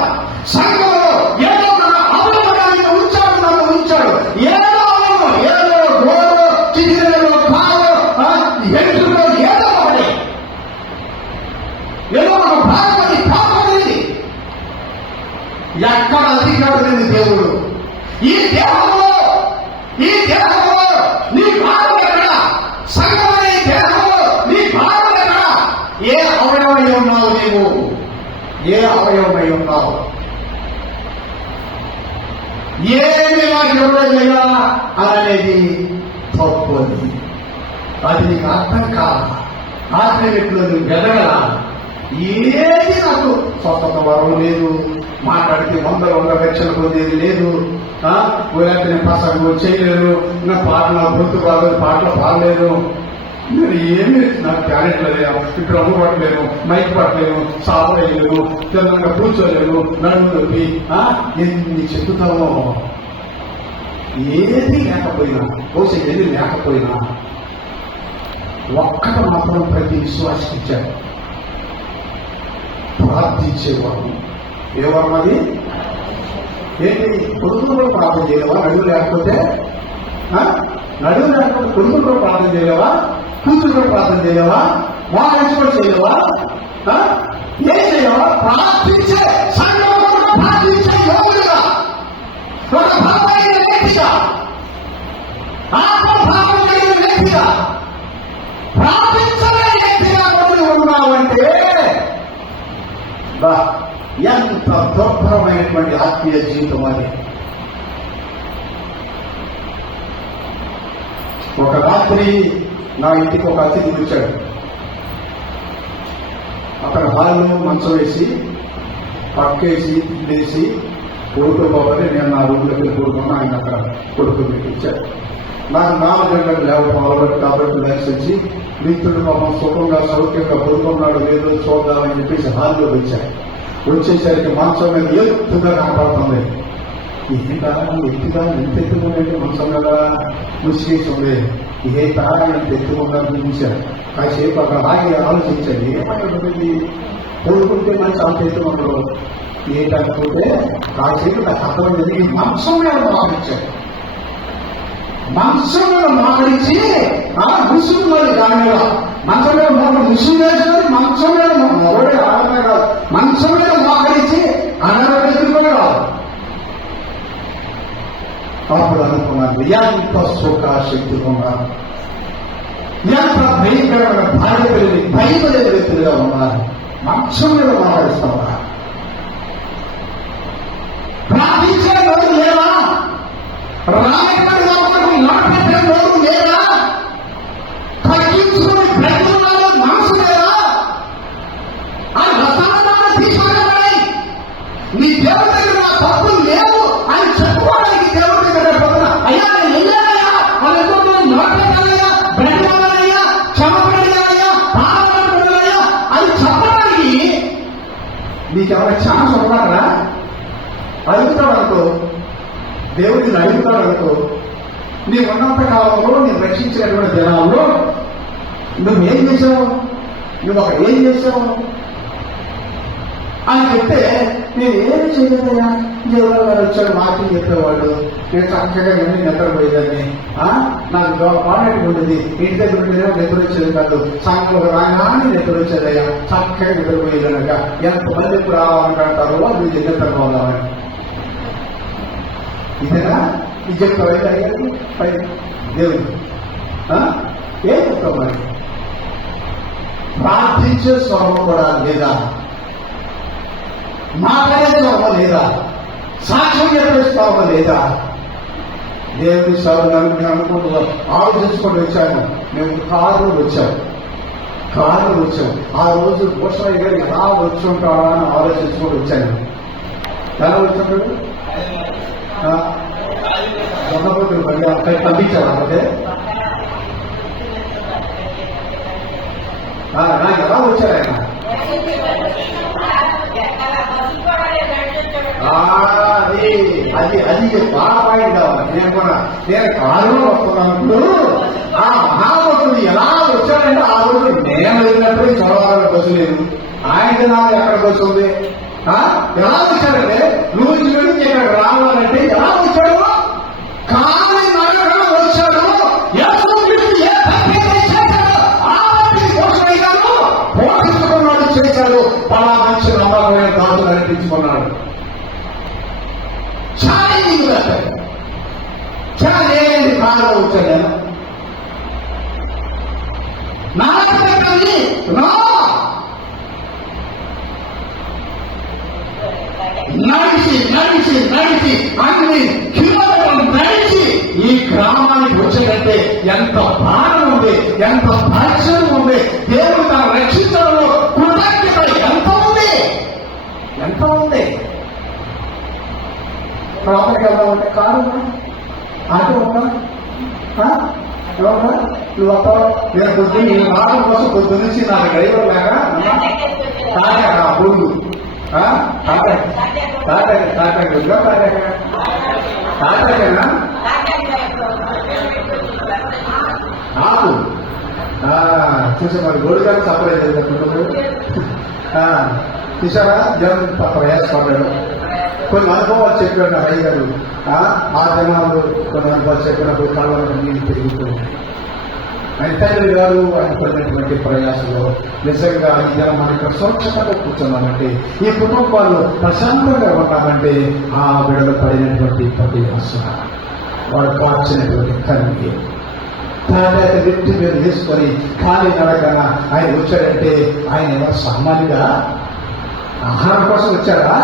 సంఘంలో ఏదో ఒక అవలవడానికి ఉంచాడు. ఏదో గోడో, చిటిలో, కాలో, ఎంటులో ఏదో ఒక భాగమని పాపమైంది. ఎక్కడ అధికారం లేదు దేవుడు. ఈ దేహంలో నీ భాగం ఎక్కడ? సంఘమనే దేహంలో నీ భాగం ఎక్కడ? ఏ అవయవమై ఉన్నావు నీవు? ఏ అవయవమై ఉన్నావు? ఏమి వాటి ఎవరో అనేది తప్పు. అది నీకు అర్థం కాదు. ఆత్మీయతలో నువ్వు ఎదగల. ఏది నాకు స్వతంత్ర వరం లేదు, మాట్లాడితే 100 లక్షలు పొందేది లేదు, నేను ప్రసంగం చేయలేను, నా పాటలు గొంతు కాదు, పాటలు పాడలేను, నేను ఏమి నాకు టాలెంట్ లేదు, ఇప్పుడు అమ్ముపట్టలేను, మైక్ పట్టలేను, సాగు వేయలేను, చంద్రంగా కూర్చోలేను, నడుము నొప్పి, ఎన్ని చెప్తామో. ఏది లేకపోయినా ఒక్కట మాత్రం ప్రతి విశ్వాసం ఇచ్చాడు, ప్రార్థించేవాడు. ఏ వరం అది? ఏంటి? కొడుకులు కూడా ప్రార్థన చేయలేవా? నడువు లేకపోతే కొడుకులు కూడా ప్రార్థన చేయలేవా? కూతురు కూడా ప్రార్థన చేయలేవా? మా నుంచి కూడా చేయలేవా? ఏం చేయాలో ప్రార్థించే సంఘంలో ప్రార్థించే యోగులుగా, ఒక భావమైన వ్యక్తిగా, ఆత్మభావం కలిగిన వ్యక్తిగా, ప్రార్థించలే వ్యక్తిగా మొదలు ఉన్నావంటే ఎంత దుర్భరమైనటువంటి ఆత్మీయ జీవితం అది. ఒక రాత్రి నా ఇంటికి ఒక అతిథి వచ్చాడు. అక్కడ హాల్లో మంచం వేసి పక్కేసి తిండేసి పడుకోబోతే నేను నా రూమ్లోకి పడుకున్నా. ఆయన అక్కడ పడుకుని పెట్టించాడు. నాకు 4 గంటలకు లేవడం అలవాటు కాబట్టి దర్శించి మిత్రుడు పాపం సుఖంగా సౌఖ్యంగా పడుకున్నాడు లేదో చూద్దామని చెప్పేసి హాల్లో వచ్చాడు. వచ్చేసరికి మంచం మీద ఎత్తుగా కనపడుతుంది. ఏంటా ఎత్తుగా ఎంత ఎత్తుకున్నట్టు మంచం కదా ముసిగేసి ఉంది. ఏ తారా ఎంత ఎత్తుకున్నా చూపించాడు. కాసేపు అక్కడ ఆగి ఆలోచించాడు. ఏమైనా పడుకుంటే మంచి అంత ఎత్తుకున్నాడు ఏంటనుకుంటే కాసేపు నాకు అర్థం జరిగి మంచం మీద మారించాడు. మంచం మీద మారించి ముసుగు మరి దాని మీద మంచం మీద ముసుగు వేసుకొని మంచం మీద మొదటి ఆడమే కాదు మంచం మీద మోకరించి అనగబెట్టుకుని రాదు. అప్పుడు అనుకున్నాను ఎంత సుఖాశక్తిగా ఉన్నారు, ఎంత భయంకరమైన భయపడే వ్యక్తులుగా ఉన్నారు. మంచం మీద మోకరిస్తావా? ప్రార్థించే రోజు లేదా? రాయకూడదు నడపే రోజు లేదా? తగ్గించుకుని ప్రజలలో మనసు లేదా? ఆ రసాయనాన్ని తీసుకురావాలి. నీ దేవుడి దగ్గర తప్పులు లేవు అని చెప్పుకోవడానికి దేవుడి దగ్గర పొద్దున అయ్యా నేను వెళ్ళానయ్యా వాళ్ళతో నడపగలయ్యా బ్రహ్మయ్యా క్షమపడగలయ్యా పాలనయ్యా అని చెప్పడానికి నీకెవరైనా ఛాన్స్ ఉన్నారా? అడుగుతాడనుకో, దేవుడిని అడుగుతాడనుకో, నీ ఉన్నంత కాలంలో నేను రక్షించినటువంటి జనాల్లో నువ్వేం చేశావు, నువ్వు అక్కడ ఏం చేశావు అని చెప్తే నేను ఏం చేయలేదయ్యా, దేవుడు గారు వచ్చాడు వాకింగ్ చెప్పేవాడు, నేను చక్కగా ఎన్ని నిద్రపోయేదాన్ని, నాకు పాడేటి ఉండేది, ఇంటి దగ్గర ఉండేదేమో నిద్ర వచ్చేది కాదు, సాయంత్రం రాగానే నిద్ర వచ్చేదయ్యా, చక్కగా నిద్రపోయేదనక ఎంతమంది ఎప్పుడు రావాలంటారో నువ్వు నిద్రపోదామని. ఇదేనా ఇది చెప్తావు అయ్యారు పై దేవుడు ఏం చెప్తావు? మరి ప్రార్థించే స్వరం కూడా లేదా, మాట్లాడే స్వరం లేదా, సాక్ష్యం చెప్పే స్వరం లేదా? దేవుడి స్వరం నేను అనుకుంటూ ఆలోచించుకొని వచ్చాను. మేము కారులో వచ్చాం. ఆ రోజు భూషణయ్య గారు ఎలా వచ్చి ఉంటాడా అని ఆలోచించుకొని వచ్చాను. ఎలా వచ్చాడు? దొంగపోతులు మళ్ళీ అక్కడ పంపించాడు. అంటే నాకు ఎలా వచ్చారు ఆయన? అది బాగా పాయింట్ కావాలి. నేను కారులో వస్తున్నాను. ఆ మహాభక్తుడు ఎలా వచ్చాడంటే ఆ రోజు నేను వెళ్ళినప్పుడు చదవాలని బస్సు లేదు, ఆయన నాకు ఎక్కడికి వస్తుంది. ఎలా వచ్చాడంటే నువ్వు నుంచి ఇక్కడ రావాలంటే ఎలా వచ్చాడు? కాని నగరంలో వచ్చాడు. పోషించుకున్నాడు, చేశాడు. పలా మంచి నమ్మకమైన దాంతో అనిపించుకున్నాడు. చాలా ఏది బాగా వచ్చాడు. నడిచి అన్ని కిలోమీటర్లు నడిచి ఈ గ్రామానికి వచ్చేటంటే ఎంత భారం ఉంది, ఎంత పరిచయం ఉంది, దేవుడు తన రక్షించడంలో కృతజ్ఞత ఎంత ఉంది. లోపలికి వెళ్దామంటే కారు ఆటో ఉందా? నువ్వు అప్ప నేను పొద్దున్న ఈ రావడం కోసం పొద్దున్న నుంచి నాకు డ్రైవర్ లాగా తాటాక బొంగు తాటాకేనా ఆకు చూసా. మరి గోడు కానీ సపరేట్ చూసారా? దేవుడు ప్రయాసపడ్డాడు. కొన్ని అనుభవాలు చెప్పాడు నా అయ్య గారు. ఆ జనాలు కొన్ని అనుభవాలు చెప్పినప్పుడు కాళ్ళ నీళ్ళు పెరుగుతుంది. ఆయన తండ్రి గారు ఆయన పడినటువంటి ప్రయాసంలో నిజంగా ఇద్దరు మన ఇక్కడ స్వచ్ఛతగా కూర్చున్నామంటే, ఈ కుటుంబాలు ప్రశాంతంగా ఉన్నామంటే ఆ బిడ్డలు పడినటువంటి ప్రయాస, వాడు కార్చినటువంటి కన్ను వ్యక్తి మీద తీసుకొని ఖాళీ నడకన ఆయన వచ్చాడంటే ఆయన ఏమో సామాన్యంగా ఆహారం కోసం వచ్చాడా,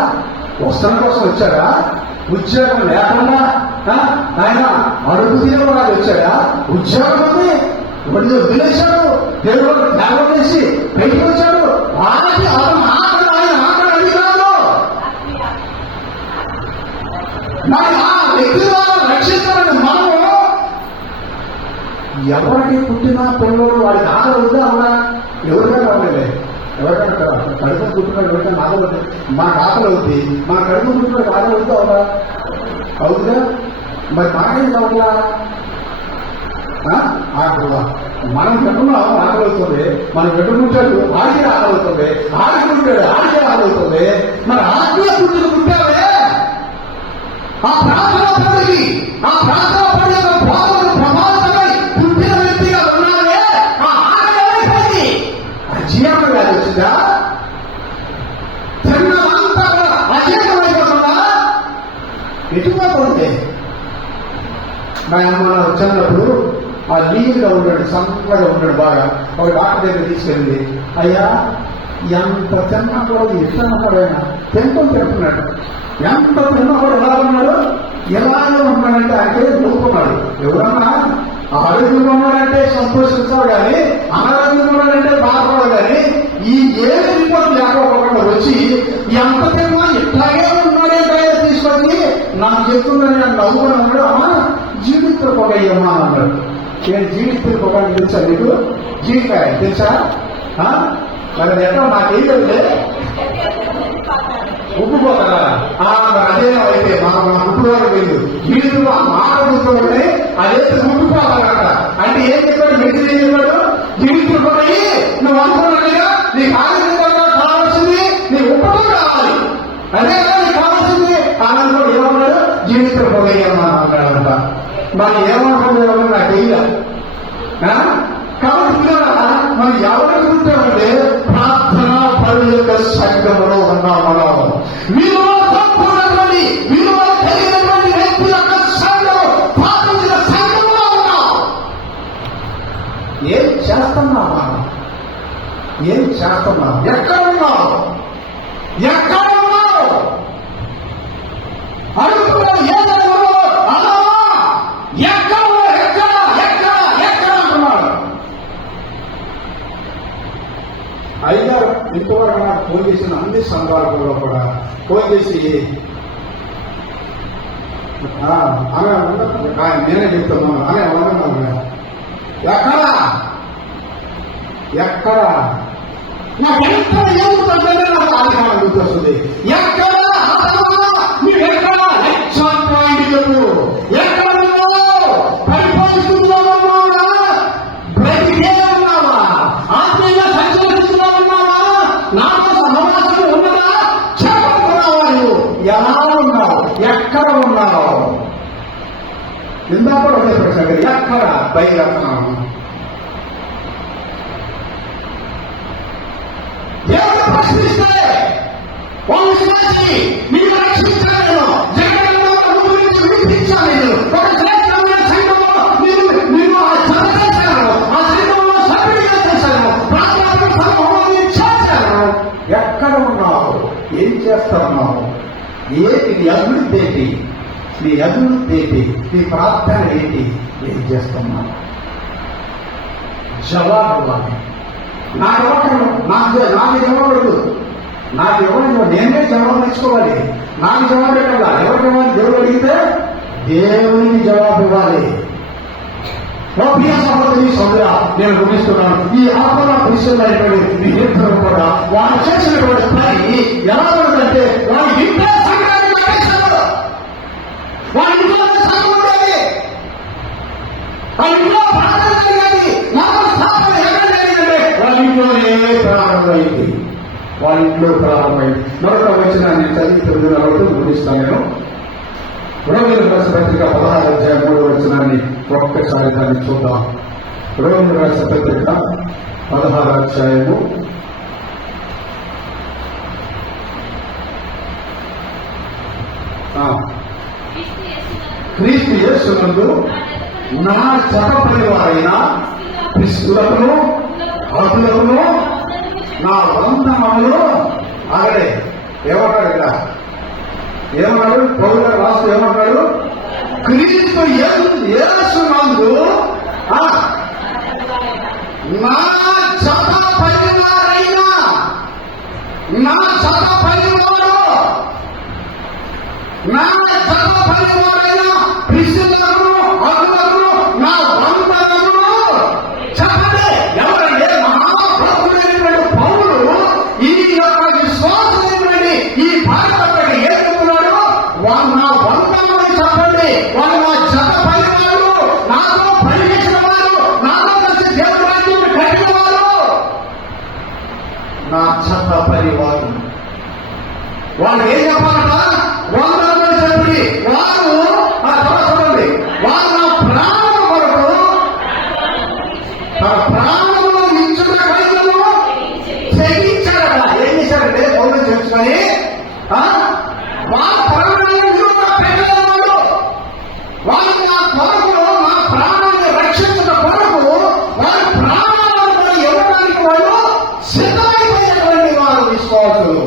వస్త్రం కోసం వచ్చాడా, ఉద్యోగం లేకుండా ఆయన అడుగు తీయడానికి వచ్చాడా? ఉద్యోగం ఉంది, వాడిని వదిలేశాడు, దేవుడు త్యాగం చేసి బయటకు వచ్చాడు. ఆయన ఆకలి అడిగాడు, మరి ఆ వ్యక్తి ద్వారా రక్షిస్తారని మనము ఎవరికి పుట్టిన పిల్లలు వాడికి ఆకలి వద్దా అవునా? ఎవరికైనా అవ్వలేదు, ఎవరికైనా కడుపు పుట్టినాడు ఎవరికైనా ఆకలి వద్దు, మాకు ఆకలి అవుద్ది, మా కడుపు పుట్టినాడు ఆకలి వద్దా అవునా? అవుతుందా? మరి మాకేం కావాలా? ఆకలి మనం పెట్టుకున్నాం ఆకలి అవుతుంది, మనం పెట్టుకుంటాడు ఆడికి ఆకలి అవుతుంది, ఆడుకుంటాడు ఆడికి ఆకలి అవుతుంది. మరి ఆకలి పుట్టావే ఆ ప్రార్థన పడి ఆ ప్రార్థన పడి బాధలు ప్రమాదమై పుట్టిన వ్యక్తిగా ఉన్నావే, ఆ ఆకలి ఆ జీవన వ్యాధి వచ్చిందా? తిన్నంతా అజీర్ణమైపోతుందా? ఎటుపోతుంది? మా అమ్మ వచ్చినప్పుడు ఆ లీన్గా ఉన్నాడు, సన్నగా ఉన్నాడు, బాగా ఒక డాక్టర్ దగ్గర తీసుకెళ్ళింది. అయ్యా ఎంత తిన్నా కూడా ఎట్లా ఉన్నాడు, ఆయన తింటున్నాడు, ఎంత తిన్నా కూడా ఎలా ఉన్నాడు, ఎలాగే ఉన్నాడంటే ఆయనకే నవ్వుకున్నాడు. ఎవరన్నా ఆరోగ్యంగా ఉన్నాడంటే సంతోషిస్తాడు కానీ అనారోగ్యంగా ఉన్నాడంటే బాధపడదు. కానీ ఈ ఏ రిపోర్ట్ లేకపోకుండా వచ్చి ఎంత తిన్నా ఇట్లాగే ఉన్నాడే తీసుకొని నాకు చెప్తుందని నాకు నవ్వుకుని ఉన్నాడు. అమ్మా జీవితం ఒక అయ్యమ్మా అన్నాడు. నేను జీవితం ఒక తెలుసా నీకు? జీవికాయ తెలుసా? మరి ఎట్లా నాకేం తెలియదే, ఉప్పుపోతారా? అదే అయితే మా ఉప్పుకోవడం లేదు, జీవితం మాట్లాడుతుంటే అదే ఉప్పుపోతారట. అంటే ఏం చెప్పాడు? మెడిసిన్ ఏం చెప్పాడు? జీవితం పోయి నువ్వు అనుకున్నాడుగా నీకు ఆనందంగా కావాల్సింది నీ ఉప్పుతో కావాలి, అదే నీకు కావాల్సింది ఆనందం. ఏమన్నాడు? జీవితం పోయమ్మా అన్నాడంట. మరి ఏమనుకుంటున్నామని నాకు తెలియదు. కాబట్టి మనం ఎవరికి ఉంటామంటే ప్రార్థన పని యొక్క సంఘములో ఉన్నాం. మనం విలువ తక్కువటువంటి విలువ కలిగినటువంటి వ్యక్తి యొక్క సంఘము, ప్రార్థన సంఘములో ఉన్నాం. ఏం చేస్తున్నాం మనం? ఏం చేస్తున్నాం? ఎక్కడ ఉన్నాం? ఎక్కడ ఉన్నాం? అడుగుతున్నాం. ఏదైనా అలా ఎక్కడ ఎక్కడ ఎక్కడ ఎక్కడ అంటున్నాడు. అయ్యారు ఇంతవరకు నాకు ఫోన్ చేసిన అన్ని సందర్భాల్లో కూడా ఫోన్ చేసి ఆమె నేనే చెప్తున్నాను, ఆమె ఉన్నాను. ఎక్కడా ఎక్కడ నాకు ఎంత ఏముంటుంటే నాకు ఆలోచన గుర్తొస్తుంది. ఎక్కడ మీరు ఎక్కడ ఎగ్జామ్ పాయింట్ చెప్పు, ఎక్కడ పరిపాలిస్తున్నావా, బ్రతికే ఉన్నావా, ఆత్మీయంగా సంచరిస్తున్నావా, నాతో సమాజం ఉన్నదా చెప్పకున్నావా? నువ్వు ఎలా ఉన్నావు? ఎక్కడ ఉన్నావు? ఇందాక ఒకే ప్రశ్న, ఎక్కడ బయలుదేరుతున్నావు? ఎవరు ప్రశ్నిస్తే వంశాన్ని మీరు రక్షించాను, జగన్లో గురించి వినిపించాను. ఒక శ్రేష్టమైన సంఘంలో మీరు ఆ చదవేశాను, ఆ సంఘంలో సభ్యుడిగా చేశాను, ప్రాంతాలకు సమూహాన్ని చేశాను. ఎక్కడ ఉన్నావు? ఏం చేస్తా ఉన్నావు? ఏంటి నీ అభివృద్ధి ఏంటి? నీ అభివృద్ధి ఏంటి? నీ ప్రార్థన ఏంటి? ఏం చేస్తున్నావు? జవాబు ఇవ్వాలి. నాకు జవాబు, నాకు ఎవరు నేనే జవాబు తెచ్చుకోవాలి. నాకు జవాబు పెట్టాలి. ఎవరు జవాబు? దేవుడు అడిగితే దేవునికి జవాబు ఇవ్వాలి. ప్రియ సహోదరి సోదరా, నేను గుర్తిస్తున్నాను ఈ ఆపద విషయంలో మీ నేత్రం కూడా వాళ్ళు చేసినటువంటి పని ఎలా ఉంటుందంటే వాళ్ళ ఇంట్లో సంఘాన్ని కట్టేశారు, వాళ్ళ ఇంట్లో సంఘం ఉండేది, వాళ్ళ ఇంట్లో ప్రార్థన జరిగేది, స్థాపన ఎక్కడ జరిగిందంటే వాళ్ళ ఇంట్లోనే ప్రారంభమైంది. వాళ్ళ ఇంట్లో ప్రారంభమైంది. మరొక వచ్చిన నేను చదివి 9 గుర్తిస్తాను. నేను రోమిలకు రాసిన పత్రిక 16 అధ్యాయం 3వ వచనాన్ని ఒక్కసారి దాన్ని చూద్దాం. రోమీయులకు రాసిన పత్రిక 16వ అధ్యాయము 1 క్రీస్తు యేసునందు నా చెప్పబడిన వారైన క్రీస్తులకును అతులకును నా వందనములు అగడే. ఏమన్నాడు ఇక్కడ? ఏమన్నాడు? పౌలు గారు రాస్తూ ఏమన్నాడు? క్రీస్తు యేసునందు నా చెప్పబడిన వారైన, నా చెప్పబడిన వారు, నా చెప్పబడిన వారైన క్రీస్తులకు అతులకు నా వందనములు చెప్పండి. ఎవరంటే మహాప్రభుడైనటువంటి పౌలు ఈ యొక్క విశ్వాసమైనటువంటి ఈ భారతపై ఏం చెప్తున్నాడు? వాళ్ళు నా వందనములు చెప్పండి. వాళ్ళు నా చెప్పబడిన వారు, నాతో పనిచేసిన వారు, నాతో కలిసి దేవురాజ్యం కట్టిన వారు, నా చెప్పబడి వారు. వాళ్ళు ఏం చెప్పాలంట? వందనములు చెప్పండి. వారు చూడండి, వారు నా ప్రాణం కొరకు తన ప్రాణములు ఇచ్చుట వైద్యము చేయించాడట. ఏం చేశాడంటే పౌరులు తెలుసుకొని వాళ్ళ ప్రాణాలను విలువ పెట్టలేవాడు. వాళ్ళు నా కొరకు, నా ప్రాణాన్ని రక్షించిన కొరకు వారి ప్రాణాలను కూడా ఇవ్వడానికి వాళ్ళు సిద్ధమైపోయినటువంటి వారు విశ్వాసులు.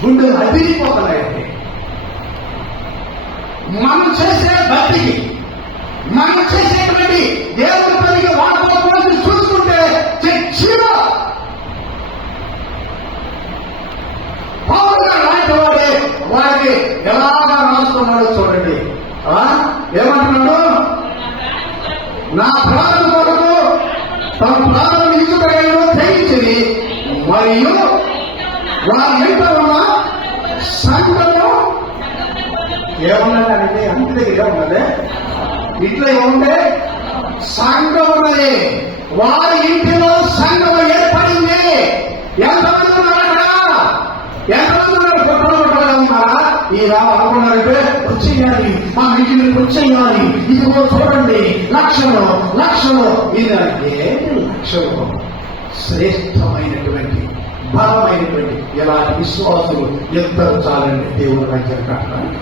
గుండెలు అదిరిపోతున్నాయండి. మనం చేసే భక్తికి, మనం చేసేటువంటి దేవుడి పనికి వాటితో పోల్చి చూసుకుంటే చర్చిలో పౌలు గారు లాంటి వాడే వారికి ఎలాగా రాస్తున్నాడో చూడండి. ఏమంటున్నాడు? నా ప్రాణం కొరకు తమ ప్రాణం ఇచ్చుటను తెగించి మరియు వారి ఎంత ఉన్న సంఘము ఏమన్నాడంటే అంత దగ్గర ఉన్నదే ఇట్లా ఏముంటే సంఘం ఉన్నది. వారి ఇంటిలో సంఘం ఏర్పడింది. ఎంతమంది ఉన్నారా? ఎంతమంది ఉన్నారు? కొట్టగా ఉన్నారా? ఈ అనుకున్నారంటే వచ్చేయాలి, మా ఇంటిని వచ్చేయాలి, ఇదిగో చూడండి లక్షలు లక్షలు. ఇది లక్షలు శ్రేష్టమైనటువంటి బలమైనటువంటి ఇలాంటి విశ్వాసులు ఎందరూ చాలండి దేవుడు రాజ్యం కట్టడానికి.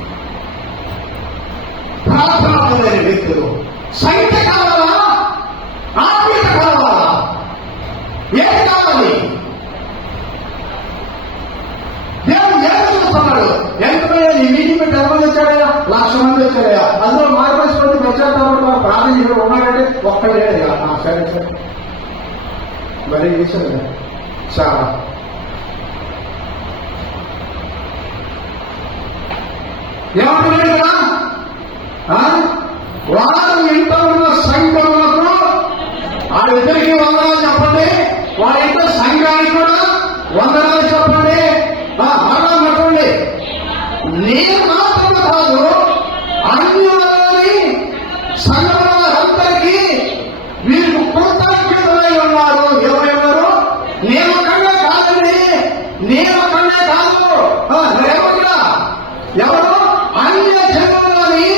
ప్రార్థనాపరమైన వ్యక్తులు సంఖ్య కావాలా? ఆత్మీయత కావాలా? ఏది కావాలి? దేవుడు ఏమి చూస్తున్నాడు? ఎంతమంది ఈ మీటింగ్ పెట్టి ఎంతమంది వచ్చాడయా? 1,00,000 మంది వచ్చాడయా? అందులో మార్గదర్శి ప్రచారంలో ప్రార్థన చేయడం ఉన్నాడంటే ఒక్కడే. సరే సరే మరి చేశారు చాలా. ఏమంటున్నాడు కదా? వారు ఇంట ఉన్న సంఘములకు ఆ ఇద్దరికి వందనాలు చెప్పండి. వారి ఇంట సంఘానికి కూడా వందనాలు చెప్పండి. మరణం చెప్పండి. నేను మాత్రం కాదు, అన్యులని సంఘముల వారందరికీ వీరికి కృతజ్ఞతలై ఉన్నారు. ఎవరెవరు? నియమకంగా కాదండి, నియమకంగా కాదు. ఏమన్నా ఎవరు? అన్య జనులని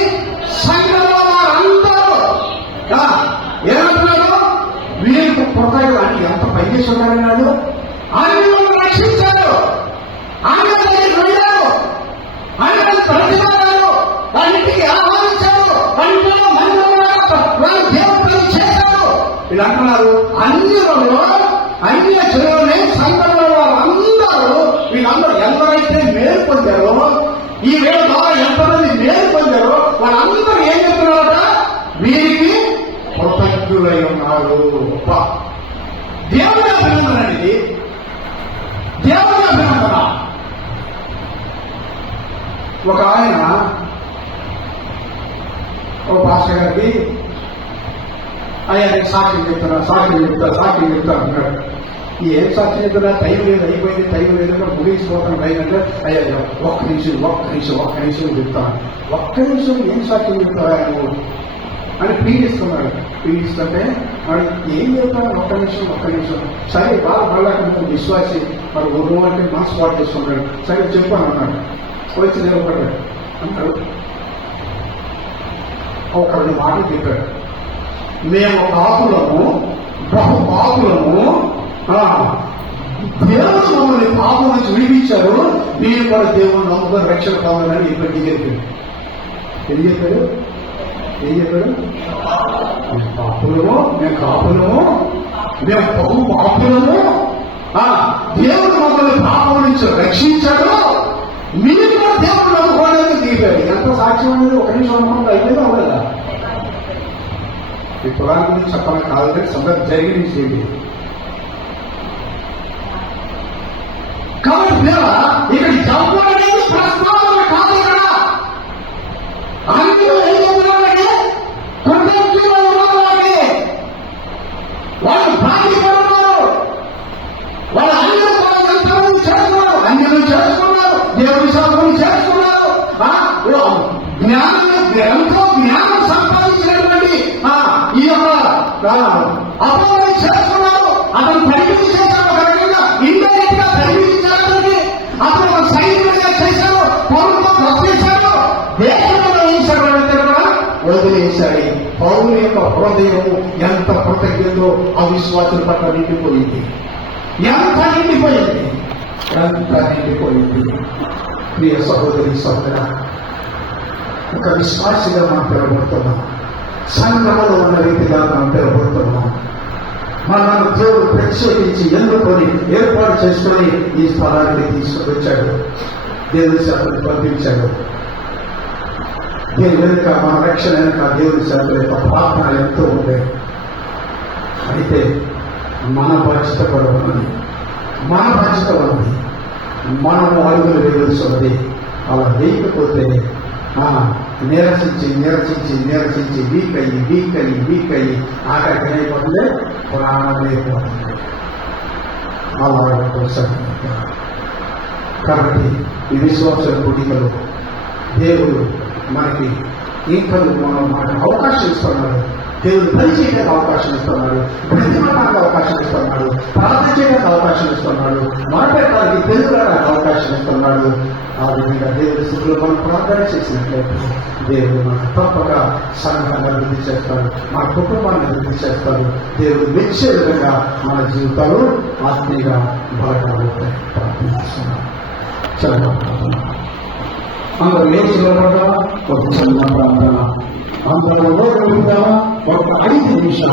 సంఘంలో వారందరూ ఏమంటున్నారు? వీరికి కృతజ్ఞత. అంటే ఎంత పనిచేసి ఉన్నారన్నాడు? అన్యులను రక్షించాడు, అన్యులని వెళ్ళాడు, అన్యులను ప్రతిపాడాడు, వారింటికి ఆహ్వానించాడు, వారింటిలో మంది దేవుడు చేశాడు. వీళ్ళు అంటున్నారు అన్యులలో, అన్య జనులని సంఘంలో వారందరూ, వీళ్ళందరూ ఎవరైతే మేలు పొందారో, ఈ వేళ ద్వారా ఎంతమంది మేలు పొందారో వాళ్ళందరూ ఏం చెప్తున్నారట? వీరికి కృతజ్ఞులై ఉన్నారు. దేవుడి అభినందన అనేది, దేవుడి అభినందన. ఒక ఆయన ఒక పాస్టర్ గారికి ఆయనకి సాక్ష్యం చెప్తా అన్నాడు. ఏం సాక్ష్యం చెప్తున్నా? టైం లేదు, అయిపోయింది, టైం లేదు, ముగించిపోతాను అయిందంటే అయ్యా ఒక్క నిమిషం చెప్తాను. ఒక్క నిమిషం ఏం సాక్ష్యం చెప్తారా నువ్వు అని పీడిస్తున్నాడు. పీడిస్తుంటే వాడు ఏం చెప్తాను? ఒక్క నిమిషం. సరే బాగా బాగా విశ్వాసి వాడు ఒరువు అంటే మాస్ వాడు చేసుకుంటాడు. సరే చెప్పాను అన్నాడు. వచ్చి నిలబడ్డాడు. అన్నాడు ఒక 2 మాటలు చెప్పాడు. మేము పాపులము, బహు పాపులము, దేవుడు మమ్మల్ని పాపం నుంచి విడిపించారు, మీరు కూడా దేవుడు నమ్ముకొని రక్షణ కావాలని ఇప్పటికీ చెప్పాడు. ఏం చెప్పాడు? మేము పాపులము, మేము కాపులము, మేము బహు పాపులము, దేవుడు మమ్మల్ని పాపం నుంచి రక్షించాడు, మీరు కూడా దేవుడు నమ్ముకోవడానికి దిగాడు. ఎంత సాక్ష్యం అనేది ఒక నిమిషం అనుకుంటే అయిపోయిందా అవ్వలేదా? ఈ పురాణం గురించి చెప్పడానికి కాదు, సందర్భం జరిగింది చేయండి. కాబట్టి ఇక్కడ జబ్బు అనేది ప్రస్తావన కాదు. ఇక్కడ అందులో ఏం చెప్తున్నారంటే కృతజ్ఞతలు ఉన్నవాళ్ళకి వాళ్ళు బాధ్యపడుతున్నారు, వాళ్ళు అన్యుల కోసం చేస్తున్నారు, అన్యులు చేసుకున్నారు, దేవుడి శాస్త్రం చేసుకున్నారు, ఎంతో జ్ఞానం సంపాదించినటువంటి ఈ యొక్క అపవాదం చేసుకున్నారు. అతను పరిమితి చేశారు, ఒక రకంగా ఇండైరెక్ట్ గా పరిమితి చేయడానికి అతను ఒక సైనికుడిగా చేశారు, పౌరులతో ప్రశ్నించారు, దేశంలో వేయించాడు కూడా వదిలేశాడు. పౌరుల యొక్క హృదయము ఎంత కృతజ్ఞతో అవిశ్వాసుల పట్ల నిండిపోయింది, ఎంత నిండిపోయింది. ప్రియ సహోదరి సహోదర, ఒక విశ్వాసిగా మనం పిలవబడుతున్నాం, సంఘంలో ఉన్న వ్యక్తిగా మనం పిలవబడుతున్నాం. మనల్ని దేవుడు ప్రత్యేకించి ఎన్నుకొని ఏర్పాటు చేసుకొని ఈ స్థలానికి తీసుకువచ్చాడు, దేవుడి శాఖను పంపించాడు. దీని వెనుక మన రక్షణ వెనుక దేవుడి శాఖ యొక్క ప్రార్థన ఎంతో ఉండేది. అయితే మన బాధ్యత కూడా ఉన్నది, మన బాధ్యత ఉన్నది, మనము అడుగులు వేయవలసి ఉన్నది. అలా వేయకపోతే నిరసించి వీక్ అయ్యి ఆఖరికి అయిపోతుంది, ప్రాణం అయిపోతుంది. అలా కొనసాగుతుంది. కాబట్టి ఈ విశ్వాస కుడికలు దేవుడు మనకి ఇంకా మనకు అవకాశం ఇస్తున్నాడు, దేవుడు పని చేయడానికి అవకాశం ఇస్తున్నాడు, ప్రతిమానికి అవకాశం ఇస్తున్నాడు, ప్రార్థన చేయడానికి అవకాశం ఇస్తున్నాడు, మాట్లాడడానికి తెలుగుడానికి అవకాశం ఇస్తున్నాడు. ఆ విధంగా దేవుడి స్థితిలో మనం ప్రార్థన చేసినట్లయితే దేవుడు మనకు తప్పక సంఘాన్ని అభివృద్ధి చేస్తాడు, మన కుటుంబాన్ని అభివృద్ధి చేస్తాడు. దేవుడు మెచ్చే విధంగా మన జీవితాలు ఆత్మీయంగా బలంగా ఉంటాయి. ప్రార్థిస్తున్నాం. చాలా అందరూ లేచి నిలబడ్డా ఒక చిన్న ప్రార్థన, అందరూ ఒక 5 నిమిషాలు.